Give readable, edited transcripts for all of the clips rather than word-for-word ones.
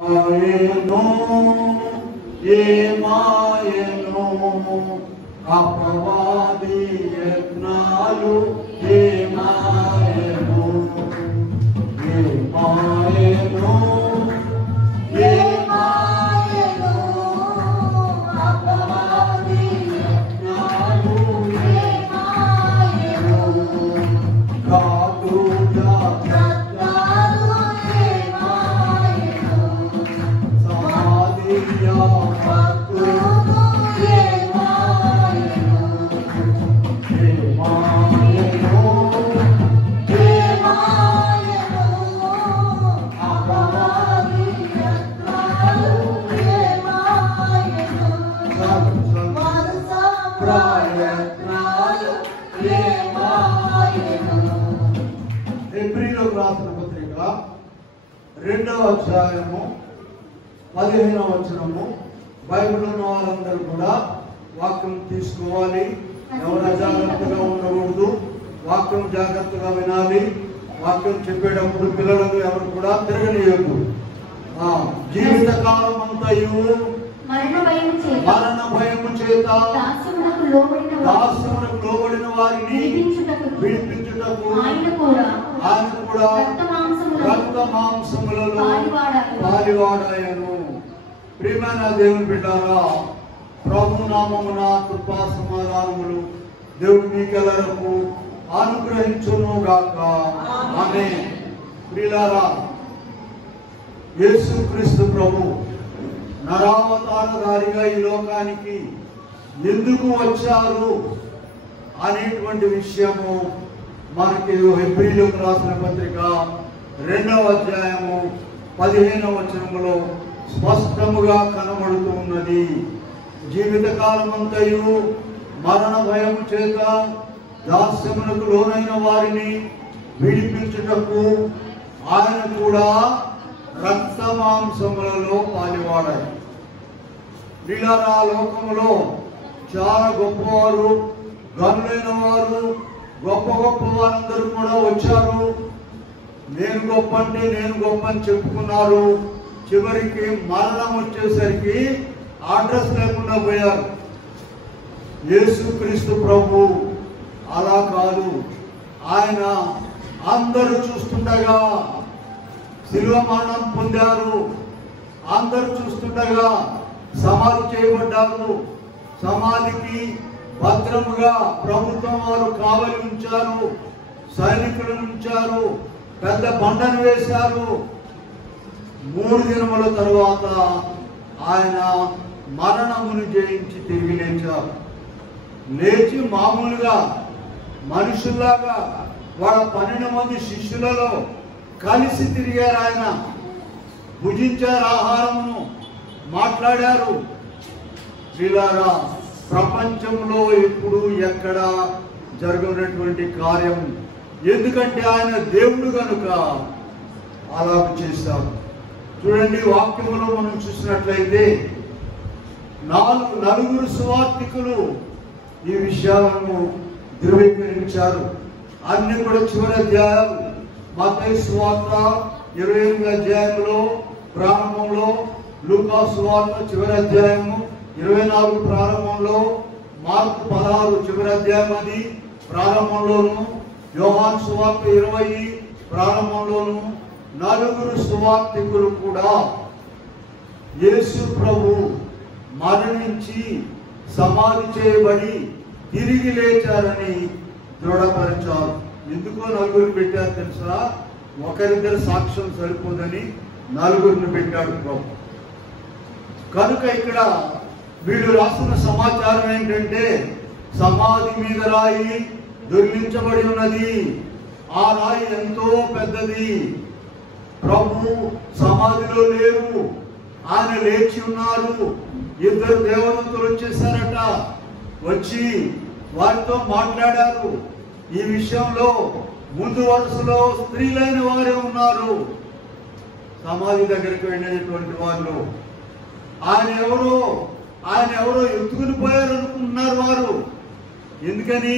మాయను ఏ మాయను అపవాది యత్నాలు ఏ మాయను ఏ మాయను ఏ మాయను అపవాది యత్నాలు ఏ మాయను కాదుగా రెండవ అధ్యాయము 15వ వచనము. బైబిల్ ఉన్న వారందరూ కూడా వాక్యం తీసుకోవాలి. ఎవరు అజాగ్రత్తగా ఉండకూడదు. వాక్యం జాగ్రత్తగా వినాలి. వాక్యం చెప్పేటప్పుడు పిల్లలను ఎవరు కూడా తిరగనీయద్దు. జీవిత కాలం అంతయు మరణ భయము చేత దాస్యమునకు లోబడిన వారిని విడిపించుటకు ఆయన కూడా రక్త మాంసములలో పాలివాడాయను. ప్రియమైన దేవుని బిడ్డారా, ప్రభు నామమున కృపా సమాధానములు దేవుడు మీకెల్లరకు అనుగ్రహించును గాక. ఆమేన్. ప్రియులారా, యేసుక్రీస్తు ప్రభు నరావతారధారిగా ఈ లోకానికి ఎందుకు వచ్చారు అనేటువంటి విషయము మనకి హెబ్రీయులకు రాసిన పత్రిక 2వ అధ్యాయము 15వ వచనములో స్పష్టముగా కనబడుతూ ఉన్నది. జీవితకాలం అంతయు మరణ భయము చేత దాస్యమునకు లోనైన వారిని విడిపించుటకు ఆయన కూడా రక్త మాంసములలో పాలివాడారు. ప్రియులారా, లోకములో చాలా గొప్పవారు, గనులైన వారు, గొప్ప గొప్ప వారందరూ కూడా వచ్చారు. నేను గొప్ప అంటే నేను గొప్ప అని చెప్పుకున్నారు. చివరికి మరణం వచ్చేసరికి అడ్రస్ లేకుండా పోయారు. యేసుక్రీస్తు ప్రభు అలా కాదు. ఆయన అందరూ చూస్తుండగా శిలువ మరణం పొందారు. అందరూ చూస్తుండగా సమాధి చేయబడ్డారు. సమాధికి భద్రముగా ప్రభుత్వం వారు కావలి ఉంచారు. సైనికులను ఉంచారు. పెద్ద బండను వేశారు. 3 దినముల తరువాత ఆయన మరణమును జయించి తిరిగి లేచారు. లేచి మామూలుగా మనుషుల్లాగా వాళ్ళ 12 మంది శిష్యులలో కలిసి తిరిగారు. ఆయన భుజించారు, ఆహారమును మాట్లాడారు. ప్రియులారా, ప్రపంచంలో ఎప్పుడు ఎక్కడ జరగనటువంటి కార్యం. ఎందుకంటే ఆయన దేవుడు కనుక అలా చేశారు. చూడండి, వాక్యములో మనం చూసినట్లయితే నలుగురు సువార్తికులు ఈ విషయాలను ధృవీకరించారు. అన్ని కూడా చివరి అధ్యాయాలు. మత్తయి సువార్త 28వ అధ్యాయంలో ప్రారంభంలో, లూకా సువార్త చివరి అధ్యాయము 24 ప్రారంభంలో, మార్కు 16 చివరి అధ్యాయం అది ప్రారంభంలోను, యోహాను సువార్త 20 ప్రారంభంలోను నలుగురు సువార్తికులు కూడా యేసు ప్రభు మరణించి సమాధి చేయబడి తిరిగి లేచారని దృఢపరిచారు. ఎందుకో నలుగురిని పెట్టారు తెలుసా? ఒకరిద్దరు సాక్ష్యం సరిపోదని నలుగురిని పెట్టాడు ప్రభు. కనుక ఇక్కడ వీళ్ళు రాసిన సమాచారం ఏంటంటే, సమాధి మీద రాయి దొర్లించబడి ఉన్నది. ఆ రాయి ఎంతో పెద్దది. ప్రభు సమాధిలో లేరు, ఆయన లేచి ఉన్నారు. 2 దేవదూతలు వచ్చేసారట. వచ్చి వారితో మాట్లాడారు. ఈ విషయంలో ముందు వరుసలో స్త్రీలైన వారే ఉన్నారు. సమాధి దగ్గరికి వెళ్ళినటువంటి వాళ్ళు ఆయన ఎవరో ఎత్తుకుని పోయారు అనుకుంటున్నారు వారు. ఎందుకని?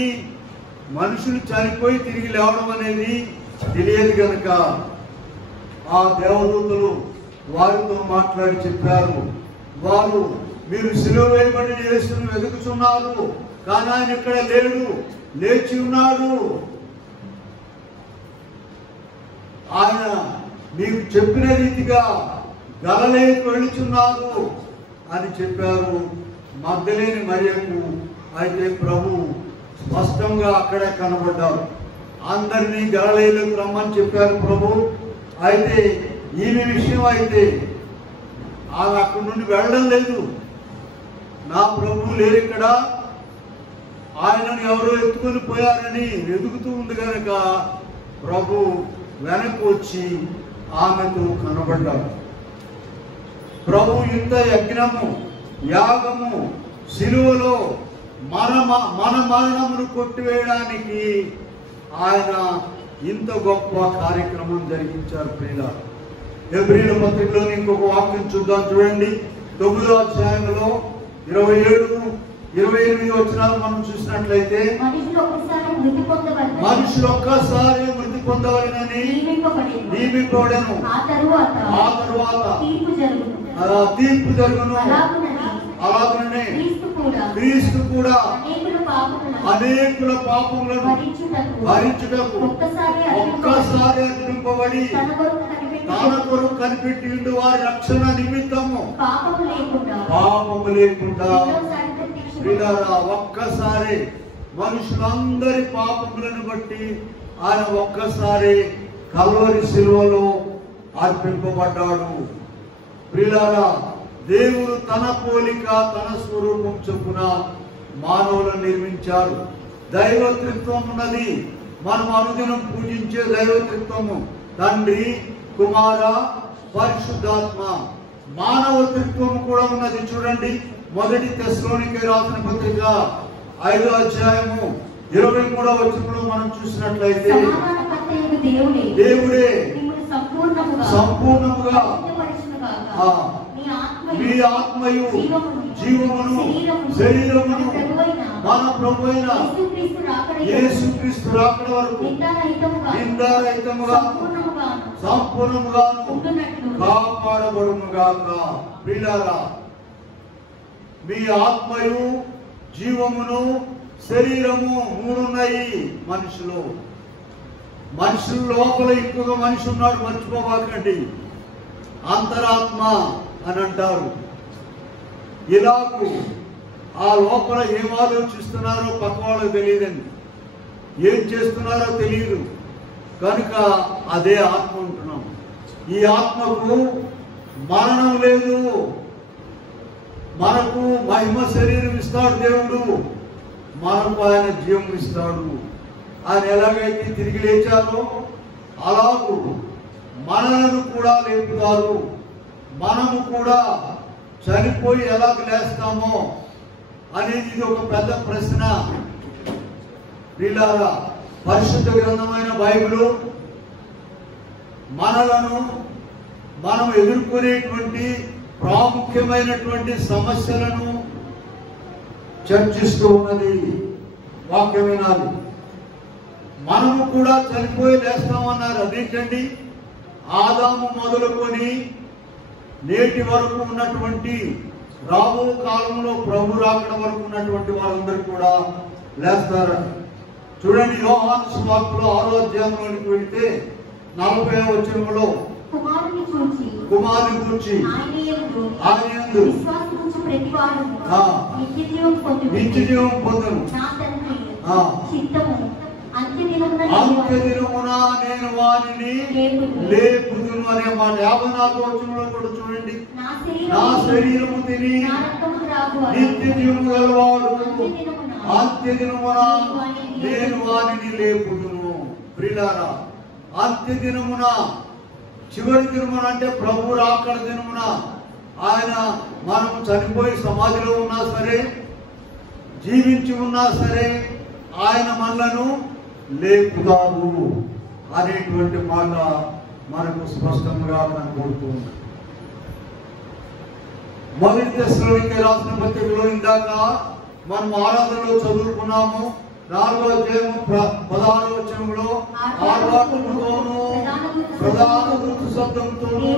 మనుషులు చనిపోయి తిరిగి లేవడం అనేది తెలియదు కనుక ఆ దేవదూతలు వారితో మాట్లాడి చెప్పారు. వారు మీరు సిలువ వేయబడిన యేసును వెతుకుతున్నారు, కానీ ఆయన ఇక్కడ లేడు, లేచి ఉన్నాడు. ఆయన మీకు చెప్పిన రీతిగా గలిలయకు వెళుచున్నారు అని చెప్పారు మగ్దలేని మరియకు. అయితే ప్రభు స్పష్టంగా అక్కడే కనబడ్డారు. అందరినీ గలిలయకు రమ్మని చెప్పారు ప్రభు. అయితే ఈమె విషయం అయితే ఆమె అక్కడి నుండి వెళ్ళడం లేదు. నా ప్రభు లేరు ఇక్కడ, ఆయనను ఎవరో ఎత్తుకొని పోయారని వెతుకుతూ ఉంది కనుక ప్రభు వెనక్కి వచ్చి ఆమెతో కనబడ్డాడు. ప్రభు ఇంత యజ్ఞము, యాగము, సిలువలో మన మరణమును కొట్టివేయడానికి ఆయన ఇంత గొప్ప కార్యక్రమం జరిగించారు. ప్రియులారా, హెబ్రీయుల పత్రికలోని ఇంకొక వాక్యం చూద్దాం. చూడండి, 9వ అధ్యాయంలో 27-28 వచనాలు మనం చూసినట్లయితే, మనుషులు ఒక్కసారి మృతి పొందవలెనని నియమింపబడెను, ఆ తరువాత తీర్పు జరుగును. అలాగనే క్రీస్తు కూడా అనేకుల పాపములను భరించుటకు ఒక్కసారి అర్పింపబడి తన కొరకు కనిపెట్టి వారి రక్షణ నిమిత్తము పాపము లేకుండా ఒక్కసారి మనుషులందరి పాపములను బట్టి ఆయన ఒక్కసారి కల్వరి శిలువలో అర్పింపబడ్డాడు. ప్రియులారా, దేవుడు తన పోలిక తన స్వరూపం చొప్పున మానవులను నిర్మించారు. దైవత్రిత్వం ఉన్నది. మనం అనుదినం పూజించే దైవత్రిత్వము తండ్రి, కుమార, పరిశుద్ధాత్మ. మానవత్రిత్వం కూడా ఉన్నది. చూడండి, 1 తెస్సలోనికే రాసిన పత్రిక 5వ అధ్యాయము 23వ వచనంలో మనం చూసినట్లయితే, దేవుడే సంపూర్ణముగా మీ ఆత్మయు జీవమును శరీరమును మన ప్రభువైన యేసుక్రీస్తు రాకడ వరకు నిందారహితముగా సంపూర్ణముగా కాపాడబడునుగాక. ప్రియులారా, మీ ఆత్మయు జీవమును శరీరము 3 ఉన్నాయి మనుషులు లోపల. ఇంకొక మనిషి ఉన్నాడు, మర్చిపోబాకండి. అంతరాత్మ అని అంటారు. ఇలాగూ ఆ లోపల ఏం ఆలోచిస్తున్నారో పక్క వాళ్ళకి తెలియదండి, ఏం చేస్తున్నారో తెలియదు కనుక అదే ఆత్మ ఉంటున్నాం. ఈ ఆత్మకు మరణం లేదు. మనకు మహిమ శరీరం ఇస్తాడు దేవుడు, మనకు ఆయన జీవం ఇస్తాడు. ఆయన ఎలాగైతే తిరిగి లేచారో అలాగూ మనలను కూడా లేపుతారు. మనము కూడా చనిపోయి ఎలాగ లేస్తామో అనేది ఇది ఒక పెద్ద ప్రశ్న. ప్రియులారా, పరిశుద్ధ గ్రంథమైన బైబిల్ మనలను మనం ఎదుర్కొనేటువంటి ప్రాముఖ్యమైనటువంటి సమస్యలను చర్చిస్తూ ఉన్నది. వాక్యం వినాలి. మనము కూడా చనిపోయి లేస్తామన్నారు. అదేంటండి? ఆదాము మొదలుకొని నేటి వరకు ఉన్నటువంటి, రాబో కాలంలో ప్రభు రాకడ వరకు ఉన్నటువంటి వారందరూ కూడా లేస్తారు. చూడండి, యోహాను సువార్తలో 6వ అధ్యాయంలోనికి వెళితే 40వ వచనంలో కుమారుని గురించి ఆయన యందు నిత్య జీవం పొందును, అంత్యదినమున నేను వారిని లేపుదును అనే మాట 54వ వచనంలో కూడా చూడండి. నా శరీరము తిని నిత్య జీవము గలవాడు అంత్యదినమున నేను వారిని లేపుదును. ప్రియులారా, అంత్యదినమున, చివరి దినమున అంటే ప్రభు రాకడ దినమున ఆయన మనం చనిపోయి సమాధిలో ఉన్నా సరే, జీవించి ఉన్నా సరే ఆయన మనలను లేపుతారు అనేటువంటి మాట మనకు స్పష్టంగా కనబడుతుంది. 1 తెస్సలోనికే రాసిన పత్రికలో ఇందాక మనం ఆరాధనలో చదువుకున్నాము. 4వ అధ్యాయం 16వ వచనంలో ఆర్భాటముతోను ప్రధాన దూత శబ్దంతోను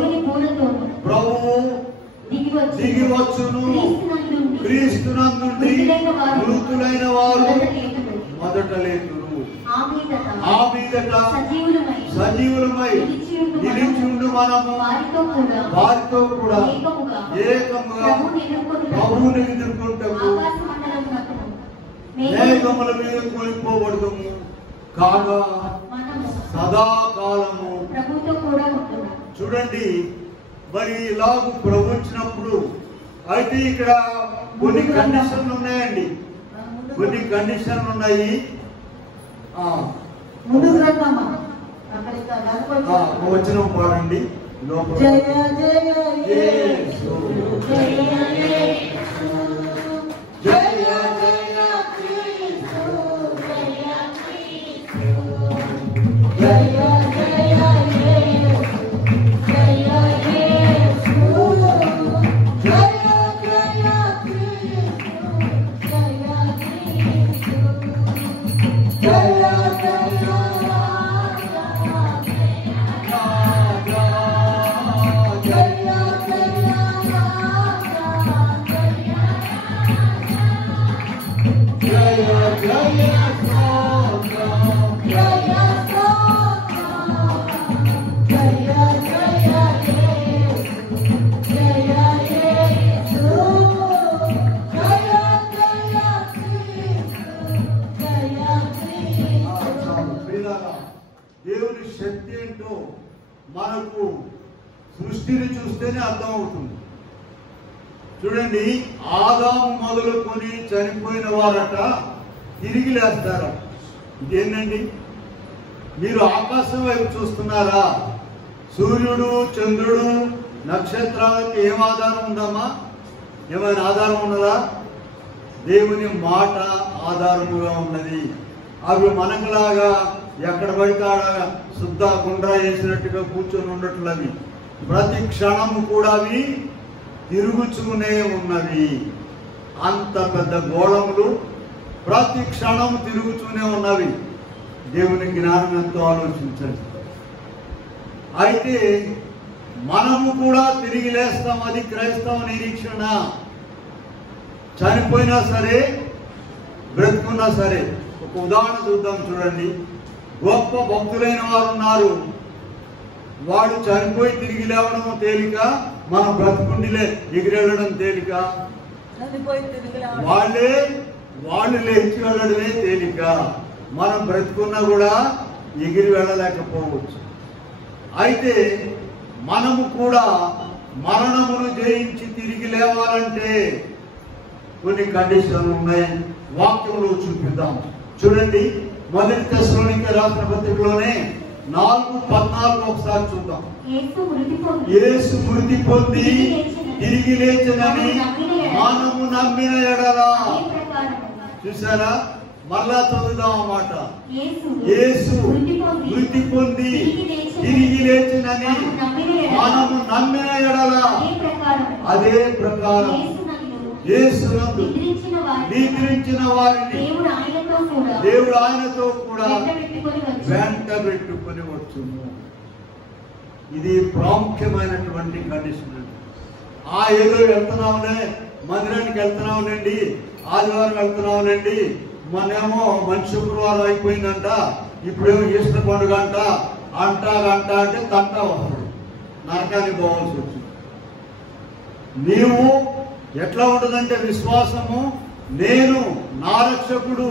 ప్రభువు దిగివచ్చును, క్రీస్తునందుండి మృతులైన వారు మొదట లేతురు, ఆ మీదట సజీవులమై నిలిచిండు మనము వారితో కూడా ఏకముగా ప్రభువుని ఎదుర్కొంటకు మేఘముల మీద కొనిపోబడము కాగా సదాకాలము. చూడండి, మరి ఇలాగ ప్రభు వచ్చినప్పుడు అయితే ఇక్కడ కొన్ని కండిషన్లు ఉన్నాయండి, కొన్ని కండిషన్లు ఉన్నాయి. వచనం పాడండి. దేవుని శక్తి ఏంటో మనకు సృష్టిని చూస్తేనే అర్థం అవుతుంది. చూడండి, ఆదాము మొదలుకొని చనిపోయిన వారట తిరిగి లేస్తారు. ఇదేంటండి, మీరు ఆకాశం వైపు చూస్తున్నారా? సూర్యుడు, చంద్రుడు, నక్షత్రాలకు ఏం ఆధారం ఉందమ్మా? ఏమైనా ఆధారం ఉన్నదా? దేవుని మాట ఆధారముగా ఉన్నది. అవి మనకులాగా ఎక్కడ పడితే ఆడ శుద్ధ గుండ్రా వేసినట్టుగా కూర్చొని ఉన్నట్లవి ప్రతి క్షణము కూడా అవి తిరుగుతూనే ఉన్నవి. అంత పెద్ద గోళములు ప్రతి క్షణము తిరుగుతూనే ఉన్నవి. దేవుని జ్ఞానం ఎంతో ఆలోచించండి. అయితే మనము కూడా తిరిగి లేస్తాం, అది క్రైస్తవ నిరీక్షణ. చనిపోయినా సరే బ్రతుకున్నా సరే. ఒక ఉదాహరణ చూద్దాం. చూడండి, గొప్ప భక్తులైన వారు ఉన్నారు. వాడు చనిపోయి తిరిగి లేవడం తేలిక, మనం బ్రతుకుండిలే ఎగిరెళ్ళడం తేలిక. వాళ్ళు లేచి వెళ్ళడమే తేలిక. మనం బ్రతుకున్నా కూడా ఎగిరి వెళ్ళలేకపోవచ్చు. అయితే మనము కూడా మరణమును జయించి తిరిగి లేవాలంటే కొన్ని కండిషన్లు ఉన్నాయి. వాక్యంలో చూపిద్దాం. చూడండి, 1 తెస్సలోనికీయులకు రాసిన పత్రికలోనే 4:14 ఒకసారి చూద్దాం. యేసు మృతి పొంది తిరిగి లేచినని మనము నమ్మిన ఎడల. చూసారా? మరలా చదువుదాం అన్నమాట. యేసు మృతి పొంది తిరిగి లేచినని మనము నమ్మిన ఎడల, అదే ప్రకారం యేసునందు నిద్రించిన వారిని దేవుడు ఆయనతో కూడా వెంట పెట్టుకొని వచ్చును. ఇది ప్రాముఖ్యమైనటువంటి కండిషన్ అండి. ఏదో వెళ్తున్నావులే, మందిరానికి వెళ్తున్నావునండి, ఆదివారం వెళ్తున్నావునండి, మొన్నేమో మంచి శుక్రవారం అయిపోయిందంట, ఇప్పుడేమో ఈస్టర్ పండుగ అంట అంటే తంట వస్తాడు, నరకానికి పోవాల్సి వచ్చింది. నీవు ఎట్లా ఉంటుందంటే విశ్వాసము, నేను నా రక్షకుడు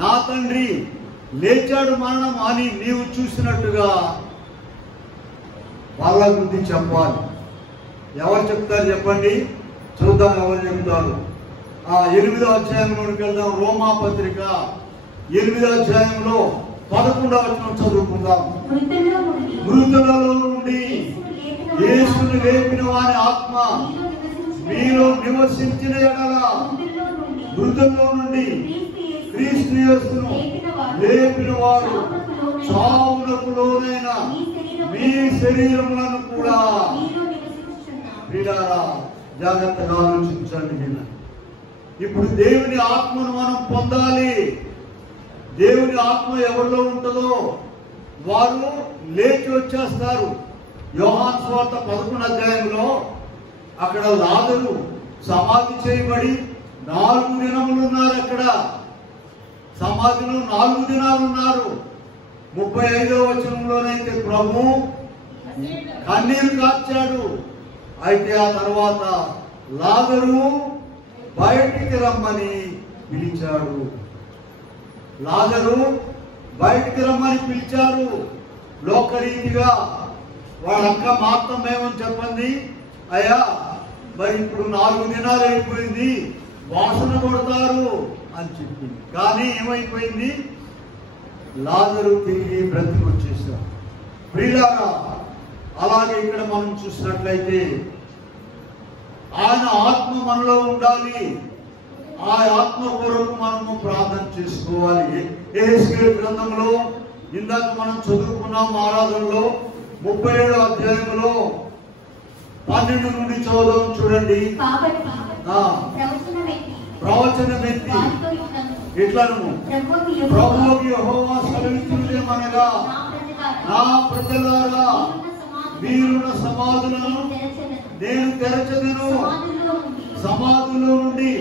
నా తండ్రి లేచాడు మరణం అని నీవు చూసినట్టుగా వాళ్ళ గురించి చెప్పాలి. ఎవరు చెప్తారు చెప్పండి? చూద్దాం ఎవరు చెప్తారు. 8వ అధ్యాయంలోకి వెళ్దాం. రోమా పత్రిక 8వ అధ్యాయంలో 11వ వచనం చదువుకుందాం. మృతులలో నుండి యేసుని లేపిన వాని ఆత్మ మీలో నివసించిన ఎడల, మృతుల్లో నుండి క్రీస్తు యేసును లేపిన వారు చావునకు లోనైన మీ శరీరములను కూడా. ప్రియులారా, జాగ్రత్తగా ఆలోచించండి. ఇప్పుడు దేవుని ఆత్మను మనం పొందాలి. దేవుని ఆత్మ ఎవరిలో ఉంటుందో వారు లేచి వచ్చేస్తారు. యోహాను సువార్త 11వ అధ్యాయంలో అక్కడ లాజరు సమాధి చేయబడి 4 దినములు ఉన్నారు. అక్కడ సమాధిలో 4 దినాలు ఉన్నారు. 35వ వచనంలోనైతే ప్రభు కన్నీరు కార్చాడు. అయితే ఆ తర్వాత లాజరు బయటికి రమ్మని పిలిచాడు. లాజరు బయటికి రమ్మని పిలిచారు. లోకరీతిగా వాళ్ళక్క మాత్రం ఏమని చెప్పండి, అయ్యా మరి ఇప్పుడు 4 దినాలు అయిపోయింది, వాసన కొడతారు అని చెప్పింది. కానీ ఏమైపోయింది, లాజరు తిరిగి బ్రతికి వచ్చేసాడు. ప్రియులారా, అలాగే ఇక్కడ మనం చూసినట్లయితే ఆయన ఆత్మ మనలో ఉండాలి. ఆ ఆత్మ కొరకు మనము ప్రార్థన చేసుకోవాలి. యెహెజ్కేలు గ్రంథంలో ఇందాక మనం చదువుకున్నాం ఆరాధనలో 37వ అధ్యాయంలో 12 నుండి చదువుదాం చూడండి. ప్రవచనం ఎత్తి ఇట్లను ప్రభువు యెహోవా సెలవిచ్చునేమనగా, నా ప్రజలారా మీరున్న సమాధులను నేను తెరచెదను, సమాధుల నుండి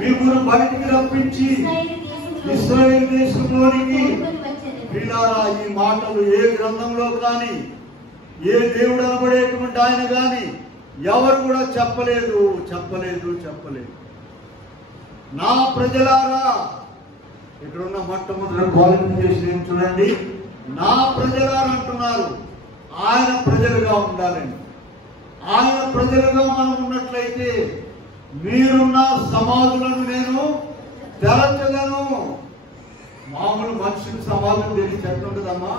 మిమ్మల్ని బయటికి రప్పించి ఇశ్రాయేలు దేశంలోనికి. ప్రియులారా, ఈ మాటలు ఏ గ్రంథంలో కానీ ఏ దేవుడు అనబడేటువంటి ఆయన కానీ ఎవరు కూడా చెప్పలేదు. నా ప్రజలారా, ఇక్కడ ఉన్న మొట్టమొదటి క్వాలిఫికేషన్ చూడండి, నా ప్రజలారా అంటున్నారు. ఆయన ప్రజలుగా ఉండాలండి. ఆయన ప్రజలుగా మనం ఉన్నట్లయితే మీరున్న సమాధులను నేను తెరచగలను. మామూలు మనుషులు సమాధులు తెలిసి ఎట్లుంటుందమ్మా,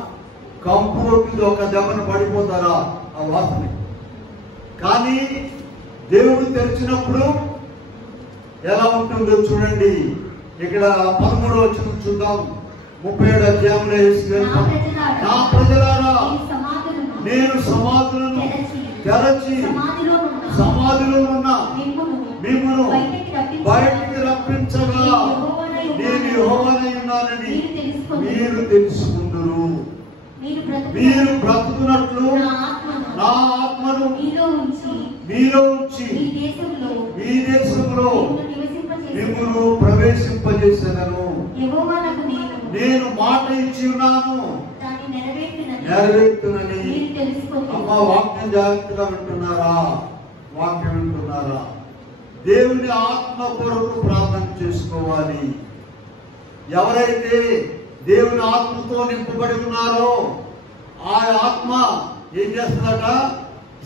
కంపు కొట్టింది ఒక దెబ్బను పడిపోతారా ఆ వాసన. కానీ దేవుడు తెరిచినప్పుడు ఎలా ఉంటుందో చూడండి. ఇక్కడ 13వ వచనం చూద్దాం. 37వ అధ్యాయంలో నా ప్రజలారా నేను సమాధులను తెరచి సమాధిలో ఉన్న మిమ్మును బయటికి రప్పించగా నేను యెహోవానై ఉన్నానని మీరు తెలుసుకుందురు. మీరు బ్రతుకున్నట్లు నా ఆత్మను మీలో ఉంచి మీ దేశంలో మిమ్మును ప్రవేశింపజేసేదను. నేను మాట ఇచ్చి ఉన్నాను, నెరవేర్తునని. అమ్మ, వాక్యం జాగ్రత్తగా వింటున్నారా? వాక్యం వింటున్నారా? దేవుని ఆత్మ కొరకు ప్రార్థన చేసుకోవాలి. ఎవరైతే దేవుని ఆత్మతో నింపబడి ఉన్నారో ఆ ఆత్మ ఏం చేస్తుందట,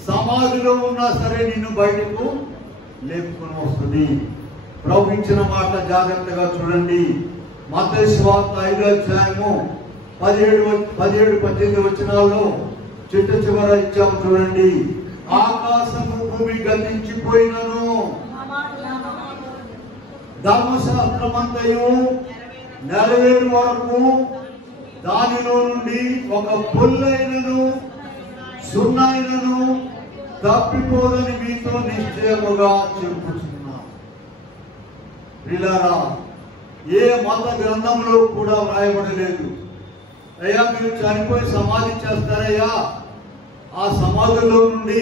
సమాధిలో ఉన్నా సరే నిన్ను బయటకు లేపుకొని వస్తుంది. ప్రభు ఇచ్చిన మాట జాగ్రత్తగా చూడండి. మత్తయి సువార్త 5వ అధ్యాయము 17-18 వచనాల్లో చిట్ట చివర ఇచ్చాము చూడండి. ఆకాశము భూమి గతించిపోయినను ధర్మశాస్త్రమంతయు నెరవేరు వరకు దానిలో నుండి ఒక పొల్లైనను సున్నైనను తప్పిపోదని మీతో నిశ్చయముగా చెప్పుచున్నా. ప్రియులారా, ఏ మత గ్రంథంలో కూడా వ్రాయబడలేదు, అయ్యా మీరు చనిపోయి సమాధి చేస్తారయ్యా, ఆ సమాధిలో నుండి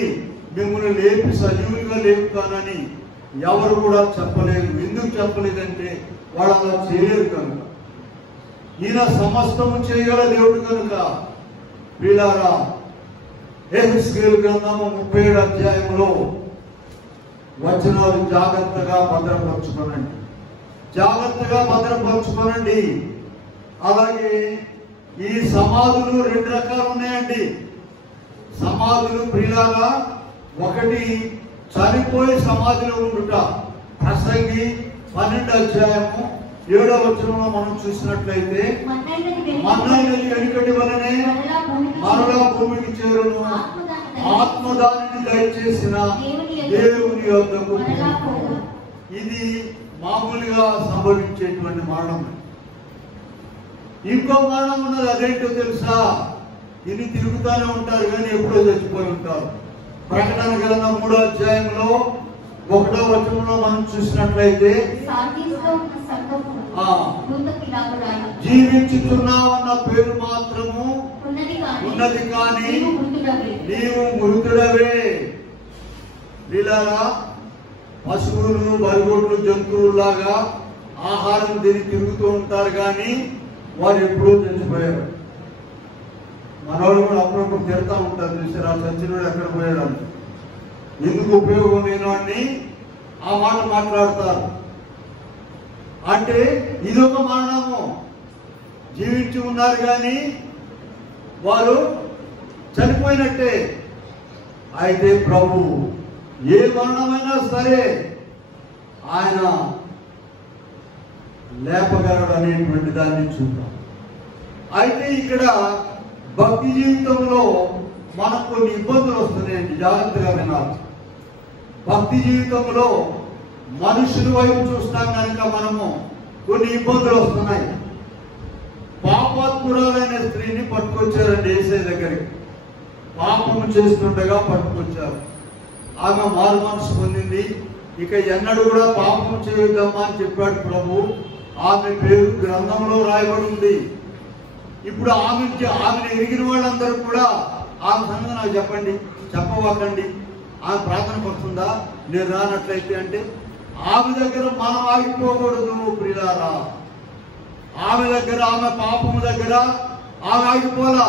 మిమ్మల్ని లేపి సజీవులుగా లేపుతానని ఎవరు కూడా చెప్పలేదు. ఎందుకు చెప్పలేదంటే వాళ్ళు అలా చేయలేదు కనుక. ఈయన సమస్తము చేయగల దేవుడు కనుక. ప్రియులారా, యెహెజ్కేలు గ్రంథము 37వ అధ్యాయంలో వచనాలు జాగ్రత్తగా భద్రపరచుకోనండి. అలాగే ఈ సమాధులు 2 రకాలు ఉన్నాయండి. సమాధులు ప్రియులారా, ఒకటి చనిపోయి సమాధిలో ఉండుట. ప్రసంగి 12వ అధ్యాయము 7వ వచనంలో మనం చూసినట్లయితే, మన్నైనది వెనుకటి వలనే మరలా భూమికి చేరును, ఆత్మ దానిని దయచేసిన దేవుని యొద్దకు. ఇది మామూలుగా సంభవించేటువంటి మరణం. ఇంకో మరణం ఉన్నది, అదేంటో తెలుసా? ఇది తిరుగుతూనే ఉంటారు కానీ ఎప్పుడో చచ్చిపోయి ఉంటారు. ప్రకటన గ్రంథం 3వ అధ్యాయంలో 1వ వచనంలో మనం చూసినట్లయితే, జీవించుతున్నావన్న పేరు మాత్రము ఉన్నది కానీ నీవు మృతుడవే. వీళ్ళారా పశువులు బరిగొడ్లు జంతువుల్లాగా ఆహారం తిని తిరుగుతూ ఉంటారు కానీ వారు ఎప్పుడూ చచ్చిపోయారు. మనవాళ్ళు కూడా అప్పుడప్పుడు తిడతా ఉంటారు, చూసారా చచ్చినోడు ఎక్కడ పోయాడు అని. ఎందుకు ఉపయోగం లేని వాడిని ఆ మాట మాట్లాడతారు. అంటే ఇదొక మరణము. జీవించి ఉన్నారు కానీ వారు చనిపోయినట్టే. అయితే ప్రభు ఏ మరణమైనా సరే ఆయన లేపగలడు అనేటువంటి దాన్ని చూద్దాం. అయితే ఇక్కడ భక్తి జీవితంలో మనకు కొన్ని ఇబ్బందులు వస్తున్నాయండి, జాగ్రత్తగా వినాలి. భక్తి జీవితంలో మనుషుల వైపు చూస్తాం కనుక మనము కొన్ని ఇబ్బందులు వస్తున్నాయి. పాపాత్మురాలైన స్త్రీని పట్టుకొచ్చారండి యేసయ్య దగ్గరికి. పాపము చేస్తుండగా పట్టుకొచ్చారు. ఆమె మారు మనసు పొందింది. ఇక ఎన్నడూ కూడా పాపం చేయొద్దమ్మా అని చెప్పాడు ప్రభు. ఆమె పేరు గ్రంథంలో రాయబడి ఉంది. ఇప్పుడు ఆమెను ఎరిగిన వాళ్ళందరూ కూడా ఆమె సంగతి నాకు చెప్పండి, చెప్పవాకండి, ఆమె ప్రార్థనకు వస్తుందా, నేను రానట్లయితే అంటే ఆమె దగ్గర మనం ఆగిపోకూడదు ప్రియులారా. ఆమె దగ్గర, ఆమె పాపము దగ్గర ఆమె ఆగిపోలా.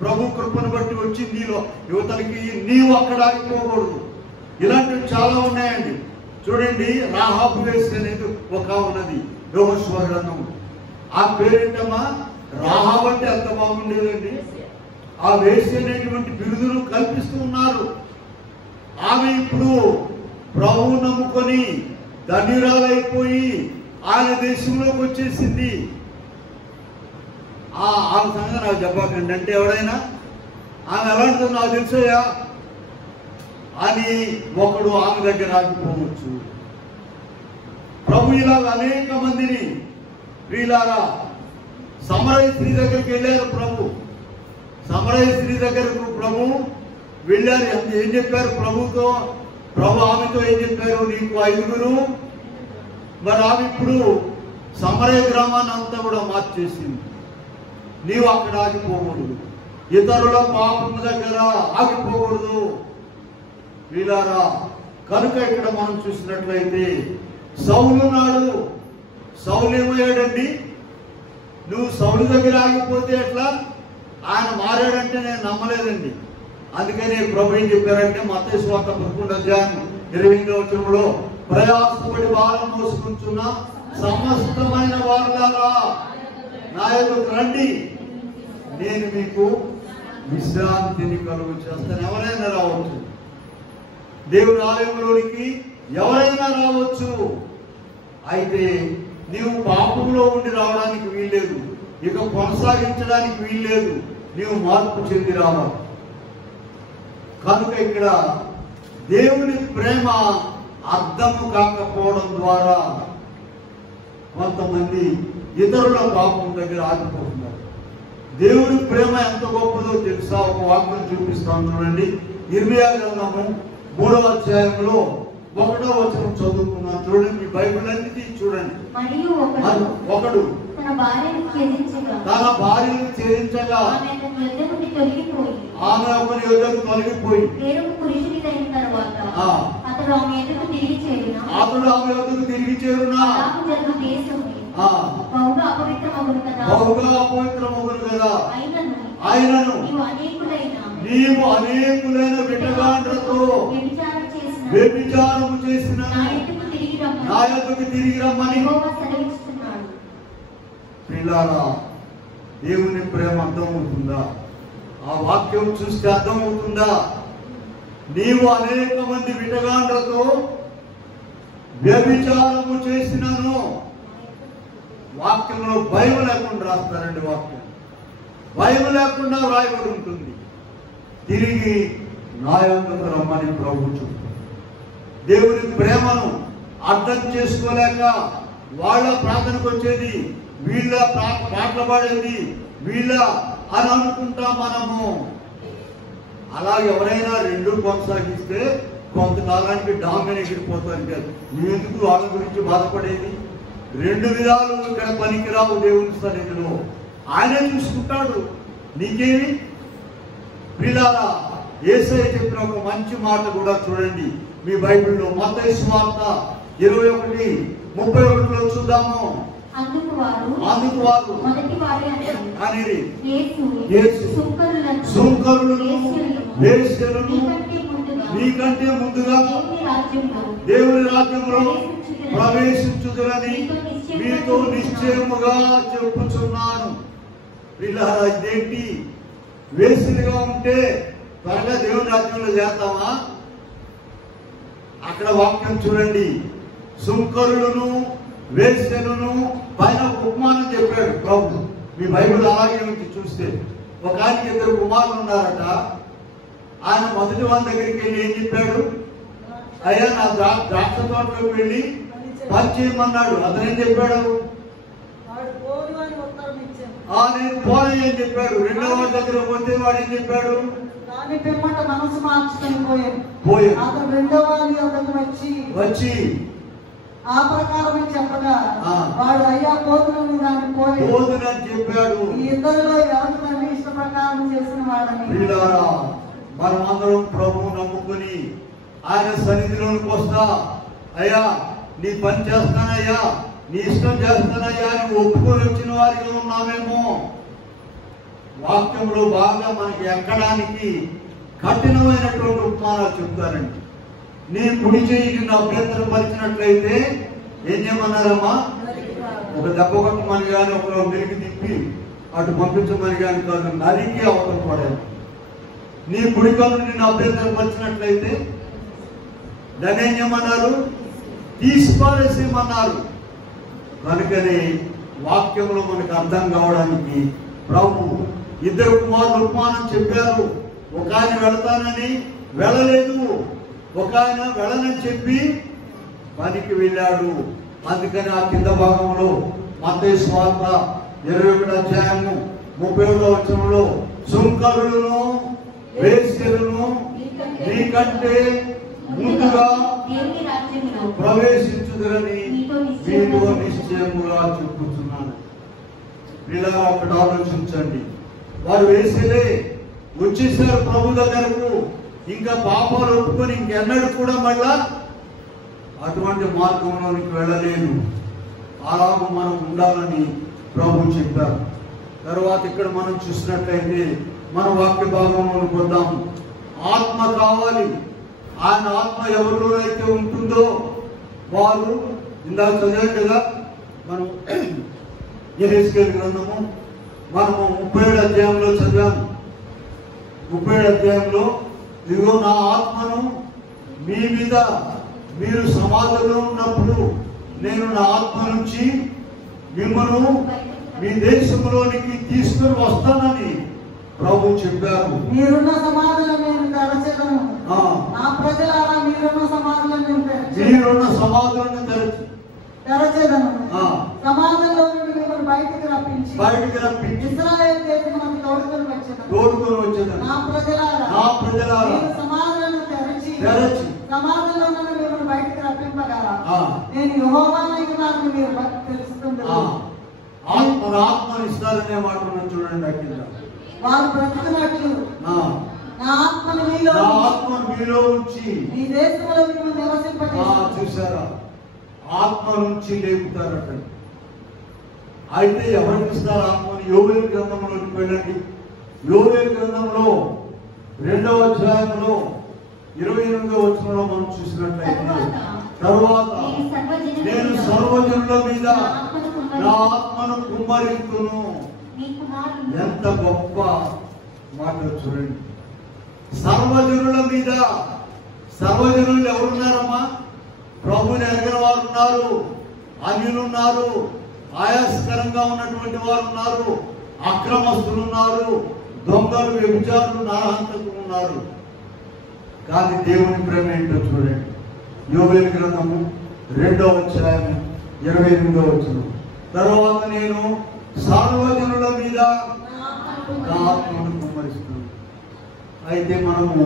ప్రభు కృపను బట్టి వచ్చింది నీలో యువతలకి, నీవు అక్కడ ఆగిపోకూడదు. ఇలాంటివి చాలా ఉన్నాయండి. చూడండి, రాహాబు వేశ్య అనేది ఒక ఉన్నది యెహోషువ గ్రంథము. ఆ పేరేంటమ్మా? రాహాబు అంటే అంత బాగుండేదండి. ఆ వేశ్య అనేటువంటి బిరుదును కల్పిస్తూ ఉన్నారు. ఆమె ఇప్పుడు ప్రభువు నమ్ముకొని ధన్యురాలైపోయి ఆయన దేశంలోకి వచ్చేసింది. ఆమె సంగతి నాకు చెప్పకండి అంటే ఎవడైనా ఆమె ఎలాంటిదో నాకు తెలుసయ్యా అని ఒకడు ఆమె దగ్గర ఆగిపోవచ్చు. ప్రభు ఇలాగ అనేక మందిని ప్రియులారా సమరయ స్త్రీ దగ్గరికి వెళ్ళారు. సమరయ స్త్రీ దగ్గరకు ప్రభు వెళ్ళారు. ఏం చెప్పారు ప్రభుతో? ప్రభు ఆమెతో ఏం చెప్పారు? నీకు 5గురు. మరి ఆమె ఇప్పుడు సమరయ గ్రామాన్ని అంతా కూడా మార్చేసింది. నీవు అక్కడ ఆగిపోకూడదు, ఇతరుల పాపం దగ్గర ఆగిపోకూడదు వీళ్ళారా. కనుక ఇక్కడ మనం చూసినట్లయితే సౌలు నాడు, సౌలు ఏమయ్యాడండి? నువ్వు సౌలు దగ్గర ఆగిపోతే ఎట్లా? ఆయన మారాడంటే నేను నమ్మలేదండి. అందుకని ప్రభు ఏం చెప్పారంటే మత్తయి సువార్త 11:28 ప్రయాసపడి భారం మోసుకుంటున్న సమస్తమైన వారులారా నా యొద్దకు రండి, నేను మీకు విశ్రాంతిని కలుగు చేస్తాను. ఎవరైనా రావచ్చు దేవుని ఆలయంలోనికి, ఎవరైనా రావచ్చు. అయితే నీవు పాపంలో ఉండి రావడానికి వీల్లేదు, ఇక కొనసాగించడానికి వీల్లేదు. నీవు మార్పు చెంది రావాలి. కనుక ఇక్కడ దేవుని ప్రేమ అర్థము కాకపోవడం ద్వారా కొంతమంది ఇతరుల పాపం దగ్గర ఆగిపోతున్నారు. దేవుని ప్రేమ ఎంత గొప్పదో తెలుసా? ఒక వాక్యం చూపిస్తాను చూడండి. ఇర్మియా గ్రంథము 3వ అధ్యాయంలో 1వ వచనం చదువుకున్నాను. చూడండి, మీ బైబిల్ అన్ని చూడండి. ఒకడు తన భార్యను త్యజించగా ఆమె ఒకరి యొద్దకు తొలగిపోయి అతడు ఆమె యొద్దకు తిరిగి చేరునా బహుగా అపవిత్రమగును కదా. ఆయనను నీవు అనేకులైన విటగాండ్రతో వ్యభిచారము చేసిన నా యొద్దకు తిరిగి రమ్మని. పిల్లారా, దేవుని ప్రేమ అర్థమవుతుందా? ఆ వాక్యం చూస్తే అర్థమవుతుందా? నీవు అనేక మంది విటగాండ్రతో వ్యభిచారము చేసినను. వాక్యంలో భయం లేకుండా రాస్తారండి. వాక్యం భయం లేకుండా రాయబడి ఉంటుంది. తిరిగి నా యొద్దకు రమ్మని ప్రభు చెప్తాడు. దేవుని ప్రేమను అర్థం చేసుకోలేక వాళ్ళ ప్రార్థనకు వచ్చేది, వీళ్ళ పాటలు పాడేది వీళ్ళ అని అనుకుంటాం మనము. అలా ఎవరైనా రెండు కొనసాగిస్తే కొంతకాలానికి డామినేట్ ఎగిరిపోతారు. నువ్వు ఎందుకు వాళ్ళ గురించి బాధపడేది? రెండు విధాలు ఇక్కడ పనికిరావు దేవుని సన్నిధిలో. ఆయనే చూసుకుంటాడు. నీకేమి ప్రియులారా, యేసయ్య చెప్పిన ఒక మంచి మాట కూడా చూడండి మీ బైబిల్లో. మత్తయి సువార్త 21:31 చూద్దాము. అందుకు వారు అనేది యేసు సుంకరులను వేశ్యలను నీకంటే ముందుగా దేవుని రాజ్యంలో ప్రవేశించుదురని మీతో నిశ్చయముగా చెప్పుచున్నాను. ప్రియులారా, ఇదేంటి? వేశ్యలుగా ఉంటే త్వరగా దేవుని రాజ్యంలో చేస్తామా? అక్కడ వాక్యం చూడండి. సుంకరులను వేశ్యలను పైన ఉపమానం చెప్పాడు ప్రభు. మీ బైబిల్ అలాగే నుంచి చూస్తే ఒక ఆయనకి 2 కుమారులు ఉన్నారట. ఆయన మొదటి వాళ్ళ దగ్గరికి వెళ్ళి ఏం చెప్పాడు? అయ్యా, నా ద్రాక్ష తోటలోకి వెళ్ళి పని చేయమన్నాడు. అతను ఏం చెప్పాడు? నేను పోనీ ఏం చెప్పాడు. రెండో వాడి దగ్గర పోతే వాడు ఏం చెప్పాడు? మనసు మార్చుకొని పోయాడు. అతను రెండో వాడి వచ్చి ఆ ప్రకారం చెప్పగా వాడు అయ్యా పోతులని దాన్ని పోదునని చెప్పాడు. ఈ ఇద్దరిలో ఎవరు తన ఇష్ట ప్రకారం చేసిన వాడని. మనమందరం ప్రభువు నమ్ముకుని ఆయన సన్నిధిలోనికి వస్తా, అయ్యా నీ పని చేస్తానయ్యా, నీ ఇష్టం చేస్తానయ్యా అని ఒప్పుకొని వచ్చిన వారిగా ఉన్నామేమో. వాక్యంలో బాగా మనకి ఎక్కడానికి కఠినమైనటువంటి ఉపమానాలు చెప్తారండి. నీ కుడి చేయికి నా అభ్యంతరపరిచినట్లయితే ఏం చేయమన్నారమ్మా? ఒక దెబ్బ కొట్టమని కానీ ఒకరు మెలికి తిప్పి అటు పంపించమని కానీ కాదు, నరికి అవతల పడాలి. నీ కుడి కన్ను నిన్ను అభ్యంతరపరిచినట్లయితే దాన్ని ఏం చేయమన్నారు? తీసిపారేసేయమన్నారు. కనుకనే వాక్యంలో మనకు అర్థం కావడానికి ప్రభు 2 కుమారులు ఉపమానం చెప్పారు. ఒక ఆయన వెళతానని వెళ్ళలేదు, ఒక ఆయన వెళ్ళనని చెప్పి పనికి వెళ్ళాడు. అందుకని ఆ కింద భాగంలో మత్తయి సువార్త 21:31 సుంకరులను వేశ్యలను నీకంటే ముందుగా ప్రవేశించుదురని మీతో నిశ్చయముగా చెప్పుతున్నాను. ఇలా ఒకటి ఆలోచించండి. వారు వేసేలే వచ్చేసారు ప్రభు దగ్గరకు. ఇంకా పాపాలు ఒప్పుకొని ఇంకెన్నడూ కూడా మళ్ళా అటువంటి మార్గంలోనికి వెళ్ళలేదు. అలాగ మనం ఉండాలని ప్రభు చెప్పారు. తర్వాత ఇక్కడ మనం చూసినట్లయితే మన వాక్య భాగంలోకి వద్దాం. ఆత్మ కావాలి. ఆయన ఆత్మ ఎవరిలోనైతే ఉంటుందో వారు ఇందాక చదివాం కదా మనం యెహెజ్కేలు గ్రంథము మనము 37 అధ్యాయంలో చదివాము. 37 అధ్యాయంలో ఇదిగో నా ఆత్మను మీ మీద మీరు సమాధిలో ఉన్నప్పుడు నేను నా ఆత్మ నుంచి మిమ్మల్ని మీ దేశంలోనికి తీసుకుని వస్తానని ప్రభు చెప్పారు. మీరున్న సమాధులను నేను తెరచెదను. నా ప్రజలారా మీరున్న సమాధులను మీరున్న సమాధులను తెరచెదను. సమాధుల్లో నుండి మిమ్మల్ని బయటికి రప్పించి ఇశ్రాయేలు దేశమునకు తోడుకొని వచ్చేదను. నా ప్రజలారా మీరు సమాధులను తెరచి సమాధుల్లో నుండి మిమ్మల్ని బయటికి రప్పింపగా నేను యెహోవానైనానని మీరు తెలుసుకుంటారు. ఆత్మనిస్తారనే మాట చూడండి. అక్కడ వారు బ్రతుకున్నట్లు నా ఆత్మను మీలో ఉంచి ఈ దేశంలో మిమ్మల్ని నివసింపజేస్తాను. చూసారా? ఆత్మ నుంచి లేపుతారట. అయితే ఎవరికి ఇస్తారు ఆత్మని? యోవేలు గ్రంథంలోకి వెళ్ళండి. యోవేలు గ్రంథంలో 2వ అధ్యాయంలో 28వ వచనంలో మనం చూసినట్లయితే తరువాత నేను సర్వజనుల మీద నా ఆత్మను కుమ్మరిస్తును. ఎంత గొప్ప మాట చూడండి. సర్వజనుల మీద. సర్వజనులు ఎవరున్నారమ్మా? ప్రభుని ఎరగిన వారు ఉన్నారు, అన్యులు ఉన్నారు, ఆయాసకరంగా ఉన్నటువంటి వారు ఉన్నారు, అక్రమస్తులు ఉన్నారు, దొంగలు, వ్యభిచారులు, నరహంతకులు ఉన్నారు. కానీ దేవుని ప్రేమ ఏంటో చూడండి. యోవేలు గ్రంథము 2వ అధ్యాయము 28వ వచనం. తర్వాత నేను సర్వజనుల మీద నా ఆత్మను కుమ్మరిస్తున్నాను. అయితే మనము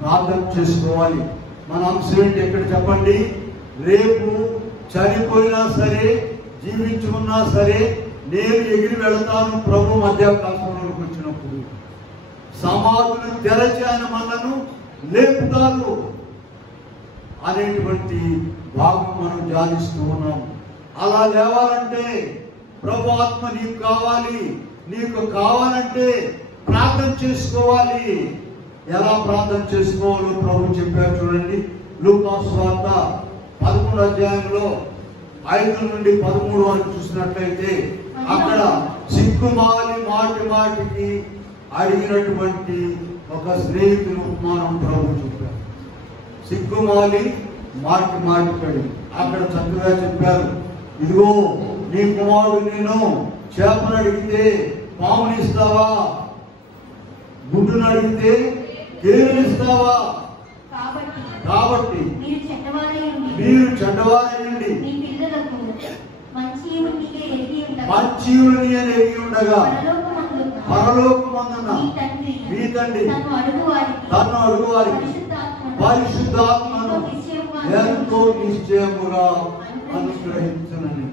ప్రార్థన చేసుకోవాలి. మన అంశం ఏంటి ఎక్కడ చెప్పండి? రేపు చనిపోయినా సరే జీవించి ఉన్నా సరే నేను ఎగిరి వెళతాను ప్రభు మధ్యాకాశంలోకి వచ్చినప్పుడు. సమాధులు తెరచి ఆయన మనను లేపుతారు అనేటువంటి భాగం మనం ధ్యానిస్తూ ఉన్నాం. అలా లేవాలంటే ప్రభు ఆత్మ నీకు కావాలి. నీకు కావాలంటే ప్రార్థన చేసుకోవాలి. ఎలా ప్రార్థన చేసుకోవాలో ప్రభు చెప్పారు చూడండి. లూకా సువార్త 11వ అధ్యాయంలో 5 నుండి 13 వరకు చూసినట్లయితే అక్కడ సిగ్గుమాలి మాటి మాటికి అడిగినటువంటి ఒక స్నేహితుని ఉపమానం ప్రభు చెప్పారు. సిగ్గుమాలి మాటి మాటికి అక్కడ చక్కగా చెప్పారు, ఇదిగో నీ కుమారుడు నేను చేపను అడిగితే పాముని ఇస్తావా, గుడ్డును అడిగితే తేనెను ఇస్తావా? కాబట్టి మీరు చెడ్డవారయ్యండి మంచి ఎరిగి ఉండగా పరలోకమందున్న మీ తండ్రి తను అడుగువారికి పరిశుద్ధాత్మను ఎంతో నిశ్చయముగా అనుగ్రహించునని.